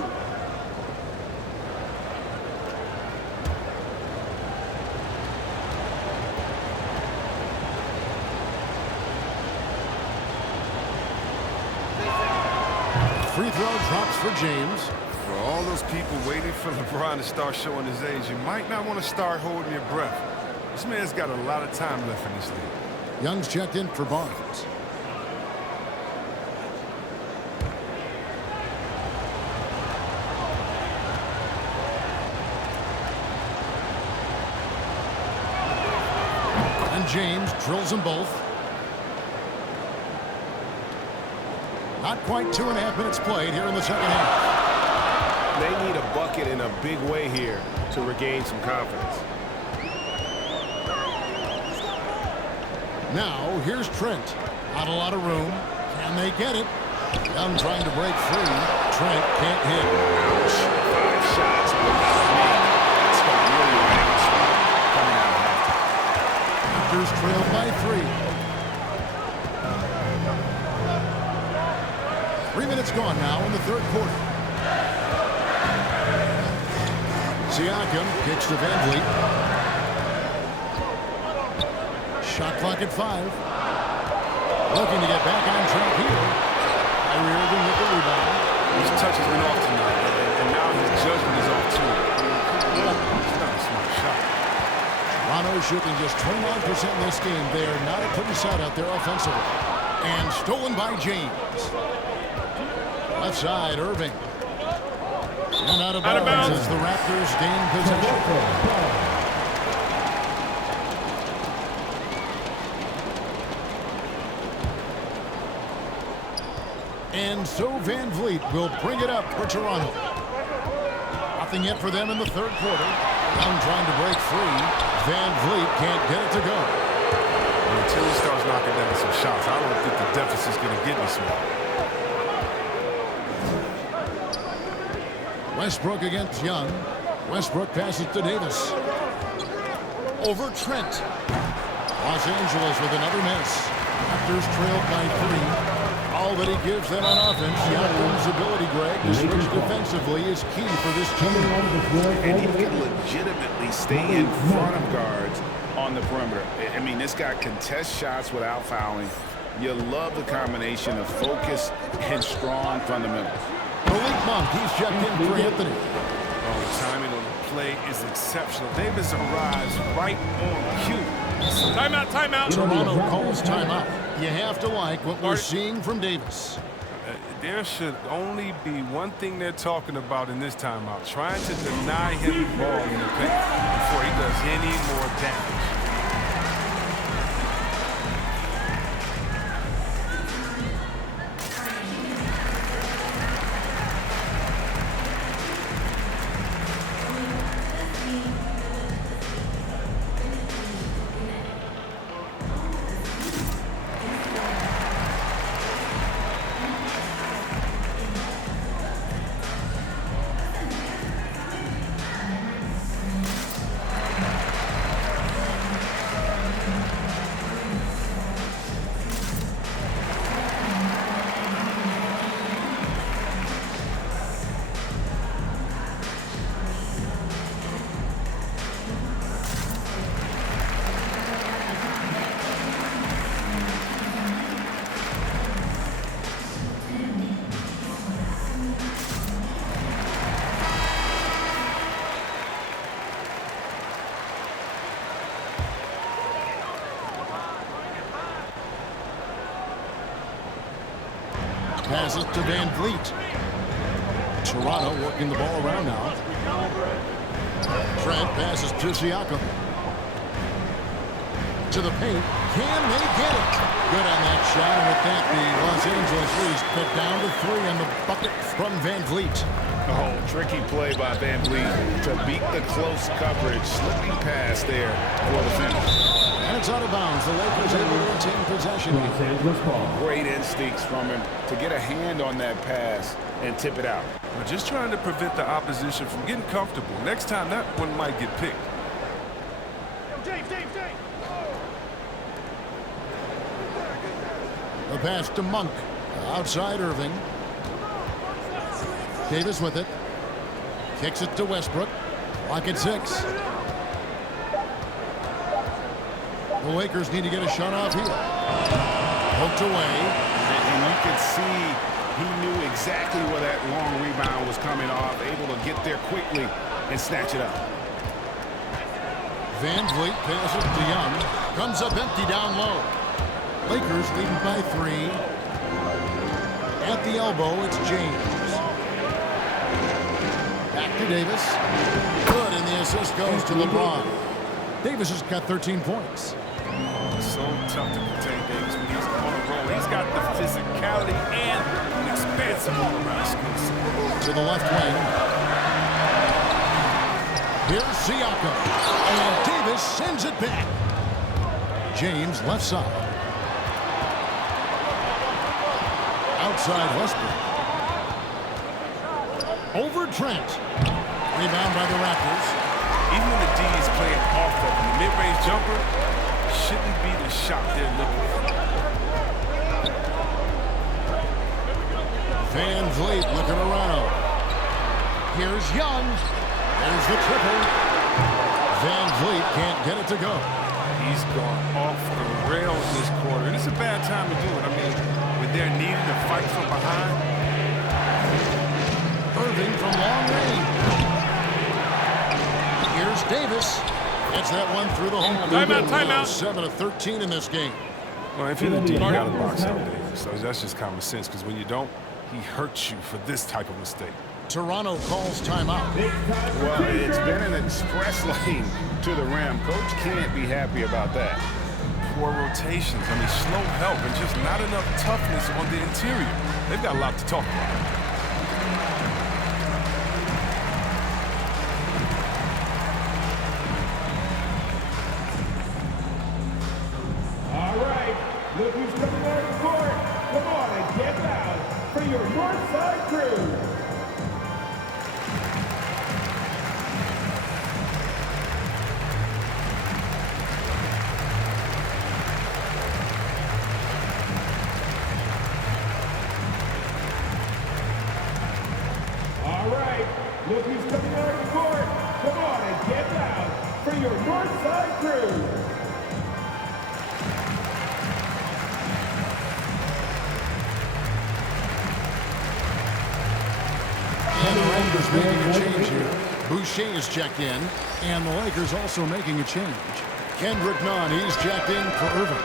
Free throw drops for James. For all those people waiting for LeBron to start showing his age, you might not want to start holding your breath. This man's got a lot of time left in this league. Young's checked in for Barnes. And James drills them both. Not quite 2.5 minutes played here in the second half. They need a bucket in a big way here to regain some confidence. Now, here's Trent. Not a lot of room. Can they get it? Young trying to break free. Trent can't hit. Ouch. 5 shots without a make. It's got really right spot coming out of halftime. Raptors trail by 3. 3 minutes gone now in the third quarter. Siakam kicks to Van Vliet. Shot clock at 5. Looking to get back on track here. Kyrie Irving with the rebound. His touches went off tonight, and now his judgment is off too. It's not a smart shot. Toronto shooting just 29% in this game. They are not a pretty sight out there offensively. And stolen by James. Left side, Irving. And out of bounds as the Raptors gain possession. And so Van Vliet will bring it up for Toronto. Nothing yet for them in the third quarter. Young trying to break free. Van Vliet can't get it to go. Until he starts knocking down some shots, I don't think the deficit's going to get this one. Westbrook against Young. Westbrook passes to Davis. Over Trent. Los Angeles with another miss. Raptors trailed by 3. All that he gives them on offense, Siakam's ability, Greg, to switch defensively is key for this team. And he can legitimately stay in front of guards on the perimeter. I mean, this guy contests shots without fouling. You love the combination of focus and strong fundamentals. Malik Monk, he's checked in for Anthony. Oh, the timing on the play is exceptional. Davis arrives right on cue. Timeout, timeout. Toronto calls timeout. You have to like what we're seeing from Davis. There should only be one thing they're talking about in this timeout, trying to deny him the ball in the paint before he does any more damage. Passes to Van Vliet. Toronto working the ball around now. Trent passes to Siakam. To the paint. Can they get it? Good on that shot. And with that, the Los Angeles leads cut down to 3 on the bucket from Van Vliet. Oh, tricky play by Van Vliet to beat the close coverage. Slipping pass there for the finish. And it's out of bounds. The Lakers able to retain possession. Great instincts from him to get a hand on that pass and tip it out. We're just trying to prevent the opposition from getting comfortable. Next time, that one might get picked. James. The pass to Monk. Outside Irving. Davis with it. Kicks it to Westbrook. Clock at 6. The Lakers need to get a shot off here. Poked away. And you could see he knew exactly where that long rebound was coming off, able to get there quickly and snatch it up. Van Vliet passes to Young. Comes up empty down low. Lakers leading by 3. At the elbow, it's James. Back to Davis. Good, and the assist goes to LeBron. Davis has got 13 points. So tough to contain Davis when he's on the roll. He's got the physicality and an expansive all-around skill set. To the left wing. Here's Siakam. And Davis sends it back. James left side. Outside Westbrook. Over Trent. Rebound by the Raptors. Even when the D is playing off of him, the mid-range jumper shouldn't be the shot they're looking for. Van Vliet looking around. Here's Young. There's the triple. Van Vliet can't get it to go. He's gone off the rails this quarter, and it's a bad time to do it. I mean, when they're needing to fight from behind. Irving from long range. Here's Davis. Gets that one through the hole. Timeout. 7 of 13 in this game. Well, if you're the D, you got to box out Davis. So that's just common sense, because when you don't, he hurts you for this type of mistake. Toronto calls timeout. Well, it's been an express lane to the rim. Coach can't be happy about that. Poor rotations. I mean, slow help and just not enough toughness on the interior. They've got a lot to talk about. All right, look who's coming on the court. Come on and get loud for your Northside crew. All right, look who's coming on the court. Come on and get loud for your Northside crew. And the Lakers making a change here. Boucher is checked in, and the Lakers also making a change. Kendrick Nunn, he's checked in for Irving.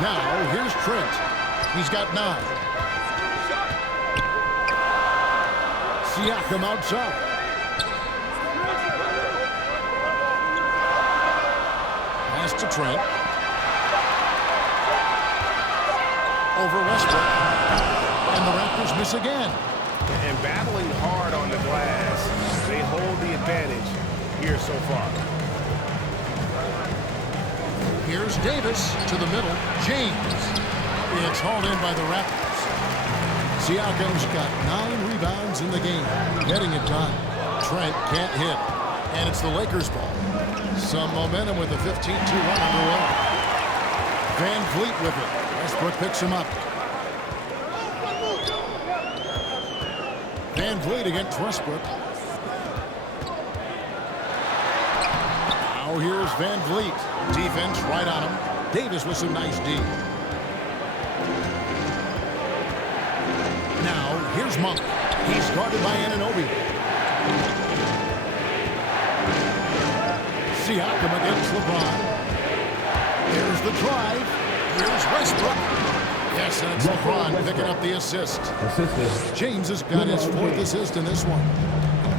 Now, here's Trent. He's got 9. Siakam outside. Pass to Trent. Over Westbrook. And the Raptors miss again. And battling hard on the glass, they hold the advantage here so far. Here's Davis to the middle. James. It's hauled in by the Raptors. Siakam's got 9 rebounds in the game. Getting it done. Trent can't hit. And it's the Lakers ball. Some momentum with a 15-2 run underway. Van Vliet with it. Westbrook picks him up. Van Vliet against Westbrook. Now here's Van Vliet. Defense right on him. Davis with some nice D. Now here's Monk. He's guarded by Anunoby. Siakam against LeBron. Here's the drive. Here's Westbrook. Yes, and it's LeBron picking up the assist. James has got his 4th assist in this one.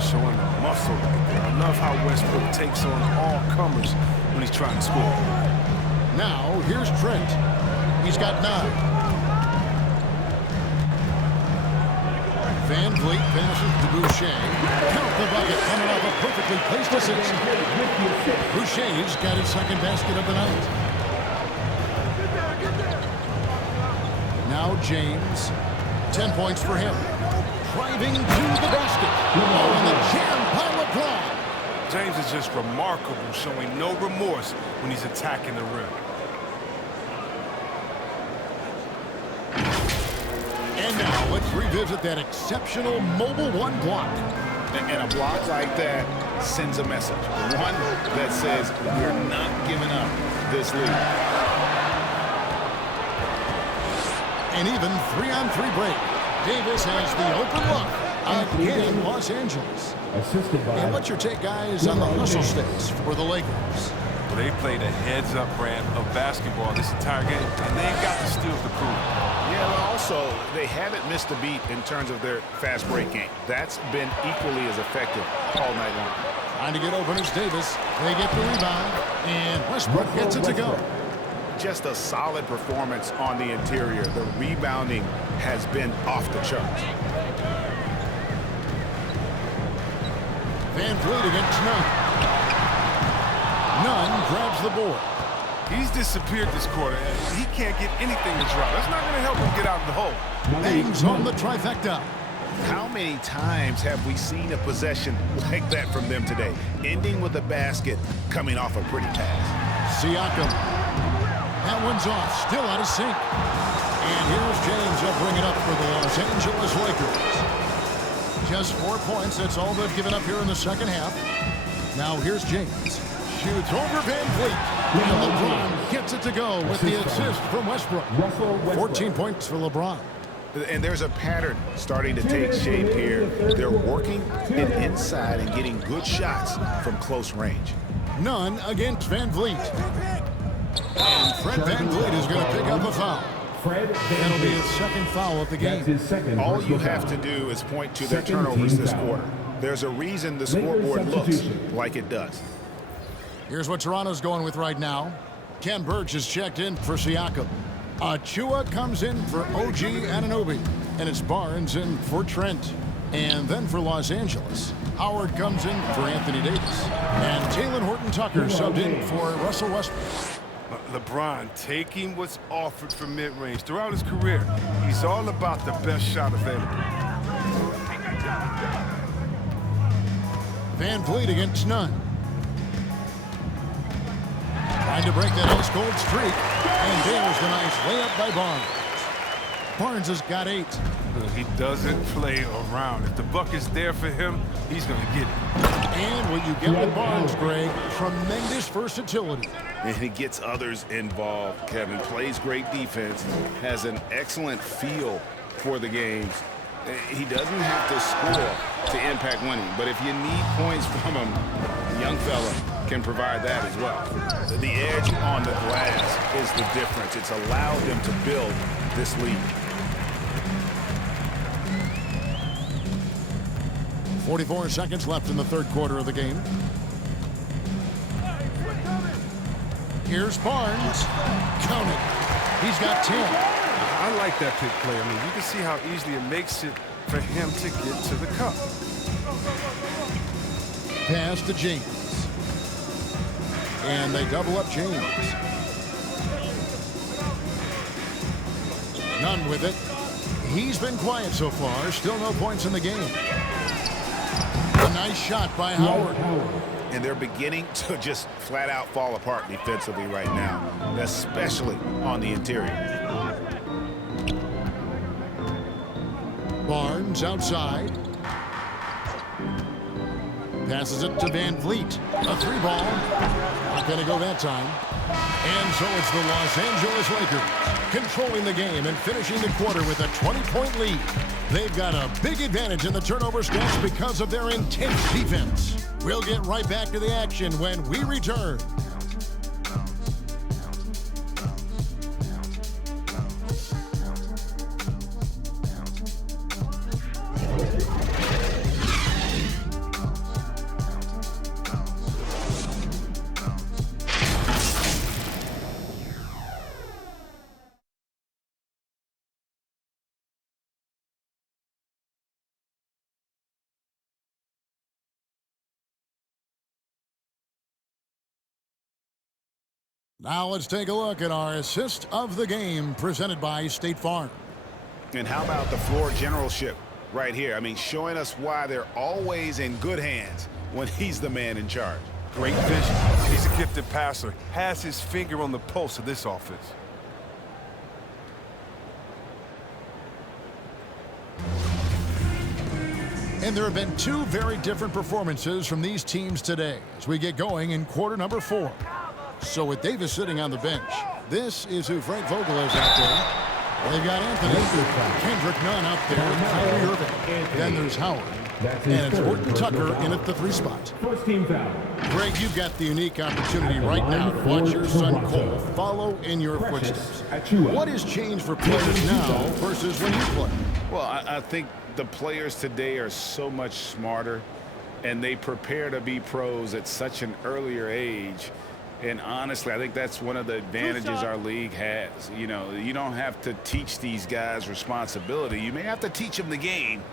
Showing the muscle right there. I love how Westbrook takes on all comers when he's trying to score. Now, here's Trent. He's got 9. Van Vliet passes to Boucher. Count the bucket coming off a perfectly placed assist. Boucher's got his 2nd basket of the night. Now James. 10 points for him. Driving to the basket. Oh, and the jam by LeBron. James is just remarkable, showing no remorse when he's attacking the rim. Let's revisit that exceptional Mobile One block. And a block like that sends a message. One that says, we're not giving up this lead. An even 3-on-3 break. Davis has the open look. Again, Los Angeles. And what's your take, guys, on the hustle stakes for the Lakers? Well, they played a heads-up brand of basketball this entire game, and they ain't got the steals to prove it. Yeah, but also, they haven't missed a beat in terms of their fast break game. That's been equally as effective all night long. Trying to get open is Davis. They get the rebound, and Westbrook gets it to go. Just a solid performance on the interior. The rebounding has been off the charts. Van Vliet against Nunn. Nunn grabs the board. He's disappeared this quarter. He can't get anything to drop. That's not going to help him get out of the hole. Bangs on the trifecta. How many times have we seen a possession like that from them today? Ending with a basket, coming off a pretty pass. Siakam. That one's off, still out of sync. And here's James. He'll bring it up for the Los Angeles Lakers. Just 4 points. That's all they've given up here in the second half. Now here's James. Shoots over Van Vliet. And LeBron gets it to go with the assist from Westbrook. 14 points for LeBron. And there's a pattern starting to take shape here. They're working it inside and getting good shots from close range. Nunn against Van Vliet. And Fred Van Vliet is going to pick up a foul. That'll be his second foul of the game. All you have to do is point to their turnovers this quarter. There's a reason the scoreboard looks like it does. Here's what Toronto's going with right now. Ken Burch is checked in for Siakam. Achua comes in for OG Anunoby. And it's Barnes in for Trent. And then for Los Angeles, Howard comes in for Anthony Davis. And Talen Horton-Tucker subbed in for Russell Westbrook. LeBron taking what's offered from mid-range. Throughout his career, he's all about the best shot available. Van Vliet against Nunn. Trying to break that ice-cold streak. And there's the nice layup by Barnes. Barnes has got 8. He doesn't play around. If the buck is there for him, he's going to get it. And what you get with Barnes, Greg, tremendous versatility. And he gets others involved. Kevin plays great defense, has an excellent feel for the games. He doesn't have to score to impact winning, but if you need points from him, the young fella can provide that as well. The edge on the glass is the difference. It's allowed them to build this lead. 44 seconds left in the third quarter of the game. Here's Barnes. Count it. He's got 10. I like that pick play. I mean, you can see how easily it makes it for him to get to the cup. Pass to James. And they double up James. Nunn with it. He's been quiet so far. Still no points in the game. A nice shot by Howard. And they're beginning to just flat out fall apart defensively right now, especially on the interior. Barnes outside. Passes it to Van Vliet. A 3-ball. Not going to go that time. And so it's the Los Angeles Lakers controlling the game and finishing the quarter with a 20-point lead. They've got a big advantage in the turnover stats because of their intense defense. We'll get right back to the action when we return. Now let's take a look at our assist of the game presented by State Farm. And how about the floor generalship right here? I mean, showing us why they're always in good hands when he's the man in charge. Great vision. He's a gifted passer. Has his finger on the pulse of this offense. And there have been two very different performances from these teams today as we get going in quarter number 4. So with Davis sitting on the bench, this is who Frank Vogel is out there. They've got Anthony, Kendrick Nunn out there, and Kyrie Irving. Then there's Howard. And it's Horton Tucker in at the 3 spot. First team foul. Greg, you've got the unique opportunity right now to watch your son Cole follow in your footsteps. What has changed for players now versus when you played? Well, I think the players today are so much smarter, and they prepare to be pros at such an earlier age. And honestly, I think that's one of the advantages our league has. You know, you don't have to teach these guys responsibility. You may have to teach them the game,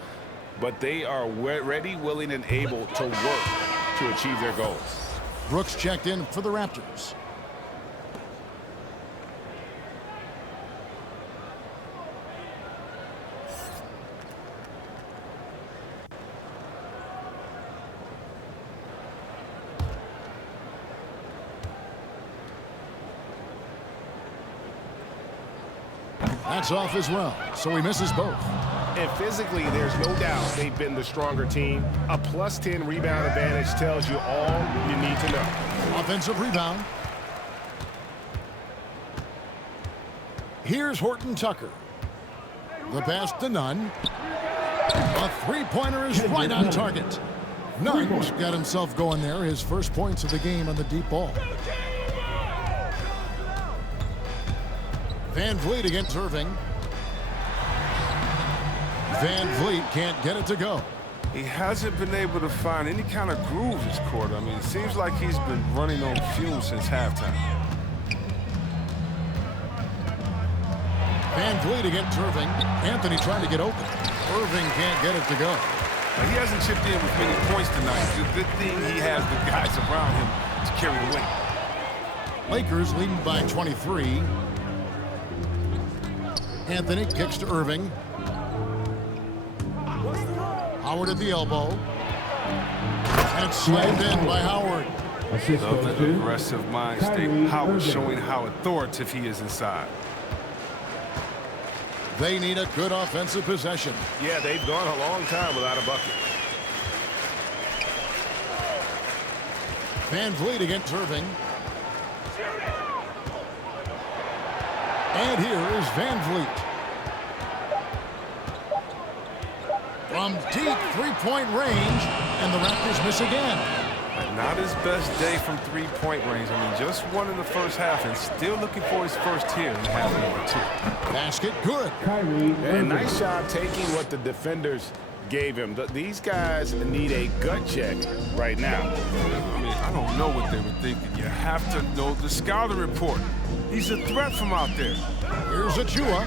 but they are ready, willing, and able to work to achieve their goals. Brooks checked in for the Raptors. That's off as well, so he misses both. And physically, there's no doubt they've been the stronger team. A +10 rebound advantage tells you all you need to know. Offensive rebound. Here's Horton Tucker. The pass to Nunn. A three-pointer is right on target. Nunn's got himself going there. His first points of the game on the deep ball. Van Vliet against Irving. Van Vliet can't get it to go. He hasn't been able to find any kind of groove this quarter. I mean, it seems like he's been running on fumes since halftime. Van Vliet against Irving. Anthony trying to get open. Irving can't get it to go. He hasn't chipped in with many points tonight. It's a good thing he has the guys around him to carry the weight. Lakers leading by 23. Anthony kicks to Irving. Howard at the elbow. And it's slammed in by Howard. Love the aggressive mind state. Howard showing how authoritative he is inside. They need a good offensive possession. Yeah, they've gone a long time without a bucket. Van Vliet against Irving. And here is Van Vliet. From deep three-point range, and the Raptors miss again. Not his best day from three-point range. I mean, just one in the first half and still looking for his first here in half number 2. Basket good. And nice job taking what the defenders gave him. These guys need a gut check right now. I mean, I don't know what they were thinking. You have to know the scouting report. He's a threat from out there. Here's Achua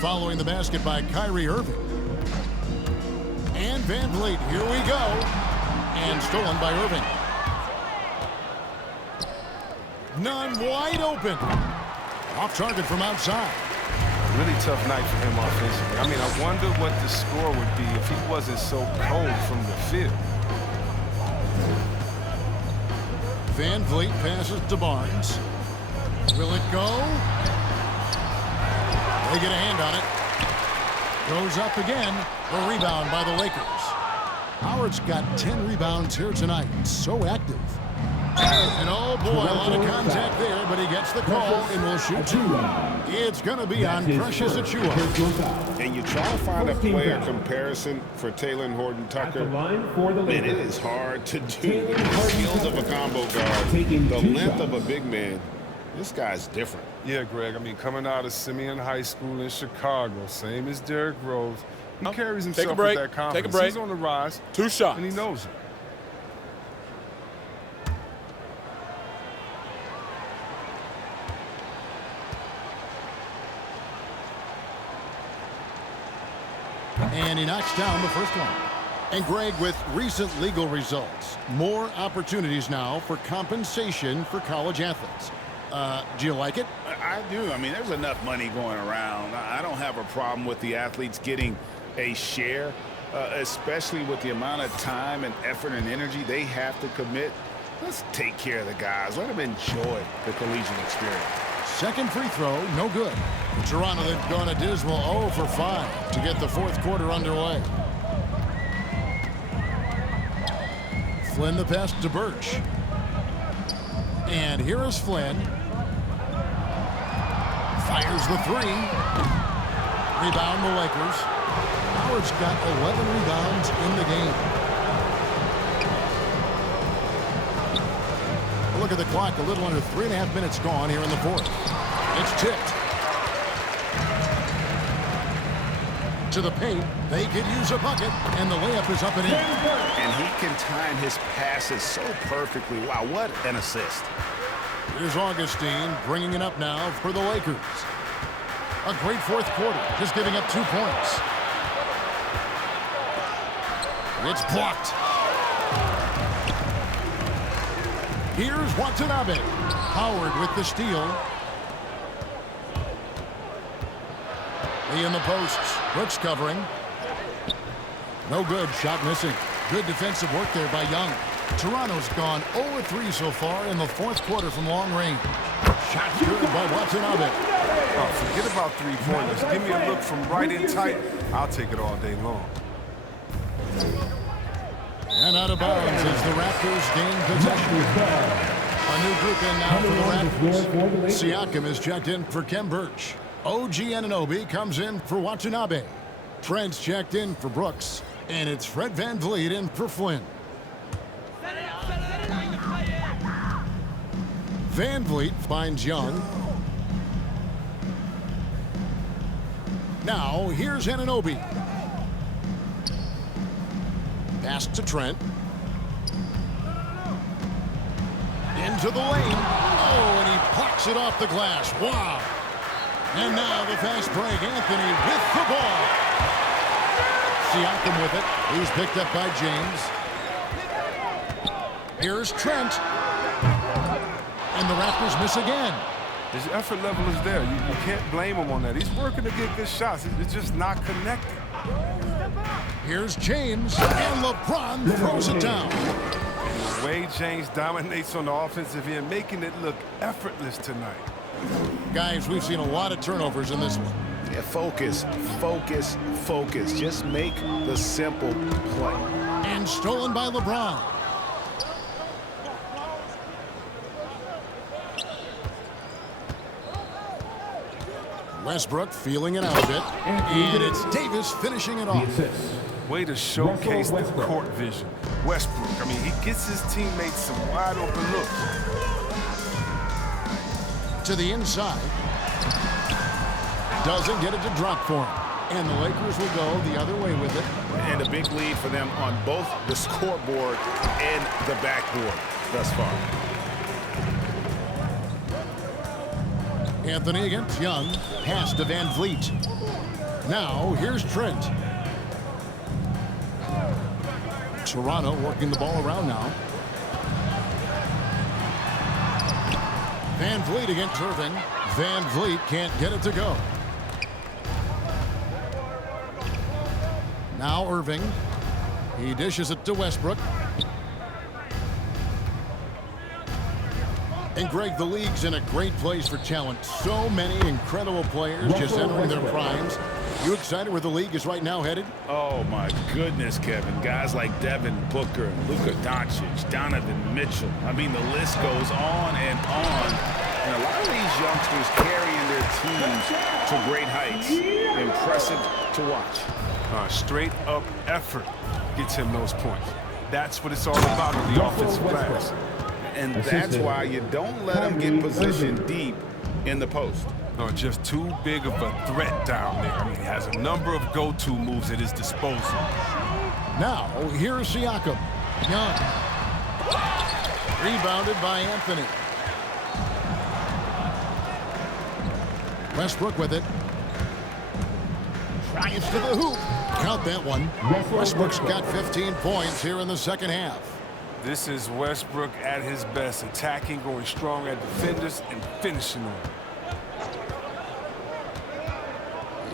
following the basket by Kyrie Irving. And Van Vliet, here we go. And stolen by Irving. Nunn wide open. Off target from outside. Really tough night for him offensively. I mean, I wonder what the score would be if he wasn't so cold from the field. Van Vliet passes to Barnes. Will it go? They get a hand on it. Goes up again. A rebound by the Lakers. Howard's got 10 rebounds here tonight. So active. And oh boy, a lot of contact there, but he gets the call and will shoot 2. It's going to be on Precious Achua. And you try to find a player comparison for Taylor and Horton Tucker. And it is hard to do. The skills of a combo guard, the length of a big man. This guy's different. Yeah, Greg. I mean, coming out of Simeon High School in Chicago, same as Derrick Rose, he carries himself with that confidence. Take a break. He's on the rise. 2 shots. And he knows it. And he knocks down the first one. And Greg, with recent legal results, more opportunities now for compensation for college athletes. Do you like it? I do. I mean, there's enough money going around. I don't have a problem with the athletes getting a share, especially with the amount of time and effort and energy they have to commit. Let's take care of the guys. Let them enjoy the collegiate experience. Second free throw, no good. Toronto, they've gone a dismal 0 for 5 to get the fourth quarter underway. Flynn the pass to Birch. And here is Flynn. Fires the three. Rebound the Lakers. Howard's got 11 rebounds in the game. Look at the clock. A little under 3.5 minutes gone here in the fourth. It's tipped. To the paint. They could use a bucket. And the layup is up and in. And he can time his passes so perfectly. Wow, what an assist. Here's Augustine bringing it up now for the Lakers. A great fourth quarter, just giving up 2 points. It's blocked. Here's Watanabe. Howard with the steal. Lee in the posts. Brooks covering. No good. Shot missing. Good defensive work there by Young. Toronto's gone 0-3 so far in the fourth quarter from long range. Shot good by Watanabe. Oh, forget about three-pointers. Give me a look from right in tight. I'll take it all day long. And out of bounds as the Raptors gain possession. A new group in now for the Raptors. Siakam is checked in for Kem Birch. OG Anunoby comes in for Watanabe. Trent's checked in for Brooks. And it's Fred VanVleet in for Flynn. VanVleet finds Young. Now, here's Anunoby. Pass to Trent. Into the lane. Oh, and he plucks it off the glass. Wow. And now the fast break. Anthony with the ball. Siakam with it. He's picked up by James. Here's Trent. And the Raptors miss again. His effort level is there. You can't blame him on that. He's working to get good shots. It's just not connected. Here's James, and LeBron throws it down. And the way James dominates on the offensive end, making it look effortless tonight. Guys, we've seen a lot of turnovers in this one. Yeah, focus, focus, focus. Just make the simple play. And stolen by LeBron. Westbrook feeling it out a bit. And it's Davis finishing it off. Way to showcase the court vision. Westbrook, I mean, he gets his teammates some wide open looks. To the inside. Doesn't get it to drop for him. And the Lakers will go the other way with it. And a big lead for them on both the scoreboard and the backboard thus far. Anthony against Young. Pass to VanVleet. Now, here's Trent. Toronto working the ball around now. VanVleet against Irving. VanVleet can't get it to go. Now Irving. He dishes it to Westbrook. And Greg, the league's in a great place for talent. So many incredible players just entering their primes. You excited where the league is right now headed? Oh, my goodness, Kevin. Guys like Devin Booker, Luka Doncic, Donovan Mitchell. I mean, the list goes on and on. And a lot of these youngsters carrying their teams to great heights. Impressive to watch. Straight up effort gets him those points. That's what it's all about on the offensive glass. And that's why you don't let him get positioned deep in the post. No, just too big of a threat down there. I mean, he has a number of go-to moves at his disposal. Now, here's Siakam. Young. Rebounded by Anthony. Westbrook with it. Drives to the hoop. Count that one. Westbrook's got 15 points here in the second half. This is Westbrook at his best, attacking, going strong at defenders, and finishing them.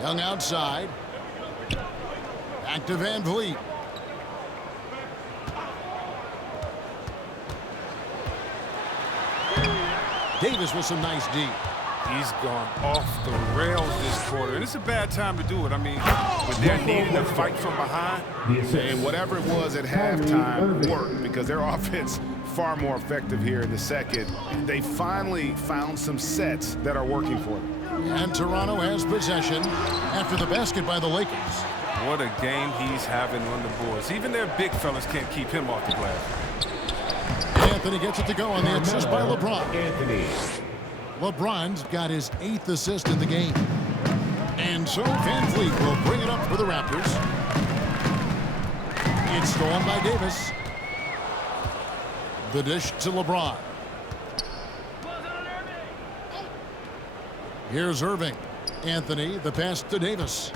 Young outside. Back to VanVleet. Davis with some nice D. He's gone off the rails this quarter, and it's a bad time to do it. I mean, when they're needing to fight from behind. And whatever it was at halftime worked because their offense far more effective here in the second. They finally found some sets that are working for them. And Toronto has possession after the basket by the Lakers. What a game he's having on the boards. Even their big fellas can't keep him off the glass. Anthony gets it to go on the assist by LeBron. Anthony. LeBron's got his 8th assist in the game. And so Van Vliet will bring it up for the Raptors. It's stolen by Davis. The dish to LeBron. Here's Irving. Anthony, the pass to Davis.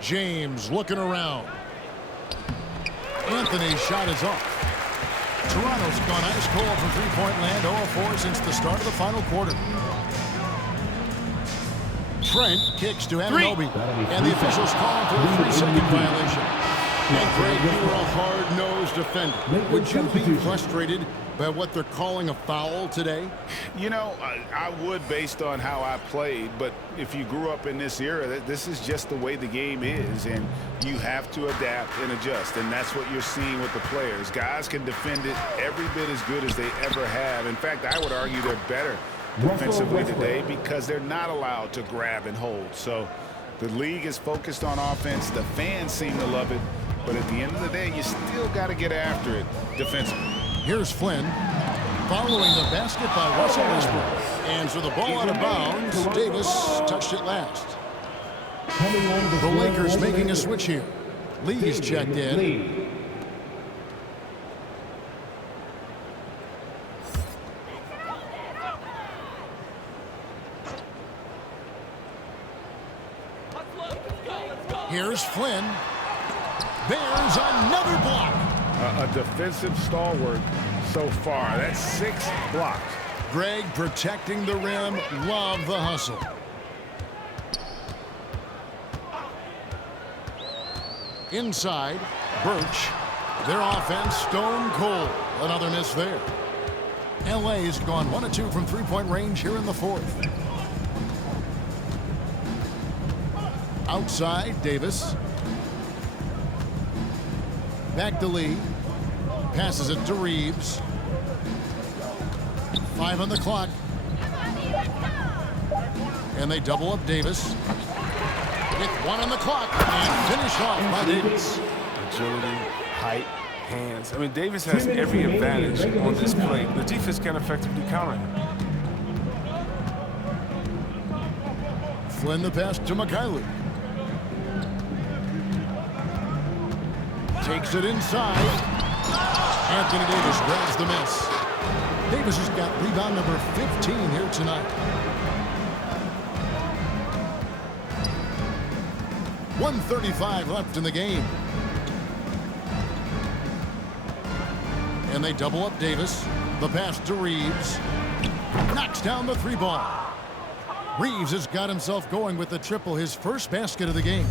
James looking around. Anthony's shot is off. Toronto's gone ice cold from three-point land, 0-4 since the start of the final quarter. Trent kicks to Anunoby, and the officials call for a 3-second violation. And Greg, you are a hard-nosed defender. Would you be frustrated by what they're calling a foul today? You know, I would based on how I played, but if you grew up in this era, this is just the way the game is, and you have to adapt and adjust, and that's what you're seeing with the players. Guys can defend it every bit as good as they ever have. In fact, I would argue they're better defensively today because they're not allowed to grab and hold. So the league is focused on offense. The fans seem to love it, but at the end of the day, you still got to get after it defensively. Here's Flynn following the basket by Russell Westbrook. And so the ball out of bounds. Davis touched it last. The Lakers making a switch here. Lee's checked in. Here's Flynn. There's another block. A defensive stalwart so far. That's 6 blocks. Greg protecting the rim. Love the hustle. Inside, Birch. Their offense stone cold. Another miss there. LA's gone 1 of 2 from three-point range here in the fourth. Outside, Davis. Back to Lee. Passes it to Reeves. 5 on the clock. And they double up Davis. With 1 on the clock. And finished off by Davis. Agility, height, hands. I mean, Davis has every advantage on this play. The defense can effectively counter him. Flynn the pass to Mikhailiuk. Takes it inside. Anthony Davis grabs the miss. Davis has got rebound number 15 here tonight. 1:35 left in the game. And they double up Davis. The pass to Reeves. Knocks down the 3-ball. Reeves has got himself going with the triple, his first basket of the game.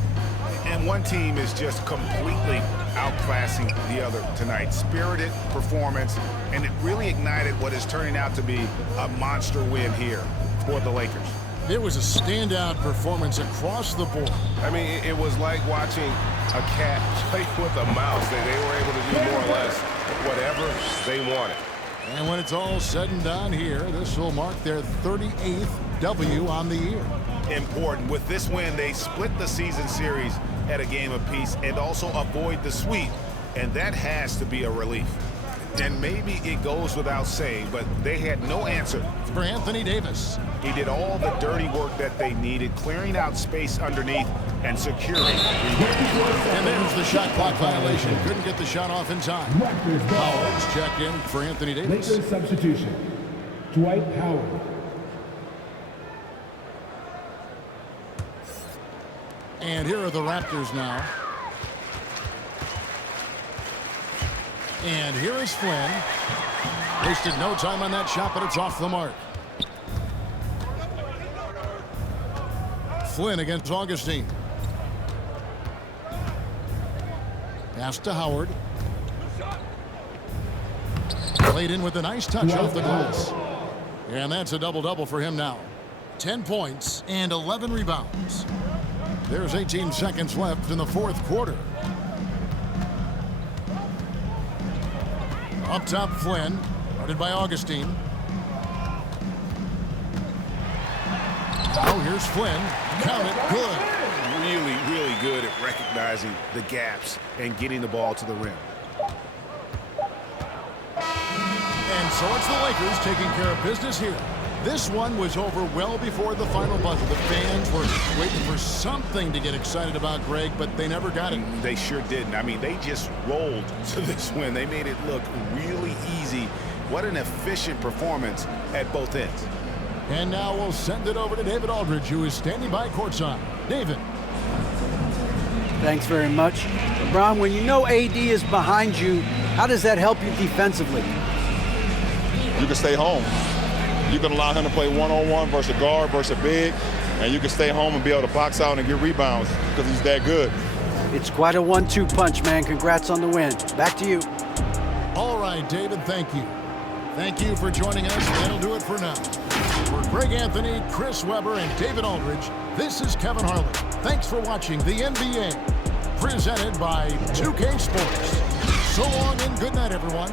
And one team is just completely outclassing the other tonight. Spirited performance, and it really ignited what is turning out to be a monster win here for the Lakers. It was a standout performance across the board. I mean, it was like watching a cat play with a mouse. They were able to do more or less whatever they wanted. And when it's all said and done here, this will mark their 38th W on the year. Important. With this win, they split the season series at a game apiece and also avoid the sweep, and that has to be a relief. And maybe it goes without saying, but they had no answer for Anthony Davis. He did all the dirty work that they needed, clearing out space underneath and securing. And there's the shot clock violation. Couldn't get the shot off in time. Howard's checked in for Anthony Davis. Lakers substitution. Dwight Howard. And here are the Raptors now. And here is Flynn. Wasted no time on that shot, but it's off the mark. Flynn against Augustine. Pass to Howard. Laid in with a nice touch off the glass. And that's a double-double for him now. 10 points and 11 rebounds. There's 18 seconds left in the fourth quarter. Up top, Flynn, guarded by Augustine. Now here's Flynn. Count it, good. Really, really good at recognizing the gaps and getting the ball to the rim. And so it's the Lakers taking care of business here. This one was over well before the final buzzer. The fans were waiting for something to get excited about, Greg, but they never got it. They sure didn't. I mean, they just rolled to this win. They made it look really easy. What an efficient performance at both ends. And now we'll send it over to David Aldridge, who is standing by courtside. David. Thanks very much. LeBron, when you know AD is behind you, how does that help you defensively? You can stay home. You can allow him to play one-on-one versus a guard versus a big, and you can stay home and be able to box out and get rebounds because he's that good. It's quite a 1-2 punch, man. Congrats on the win. Back to you. All right, David, thank you. Thank you for joining us. That'll do it for now. For Greg Anthony, Chris Webber, and David Aldridge, this is Kevin Harlan. Thanks for watching the NBA, presented by 2K Sports. So long and good night, everyone.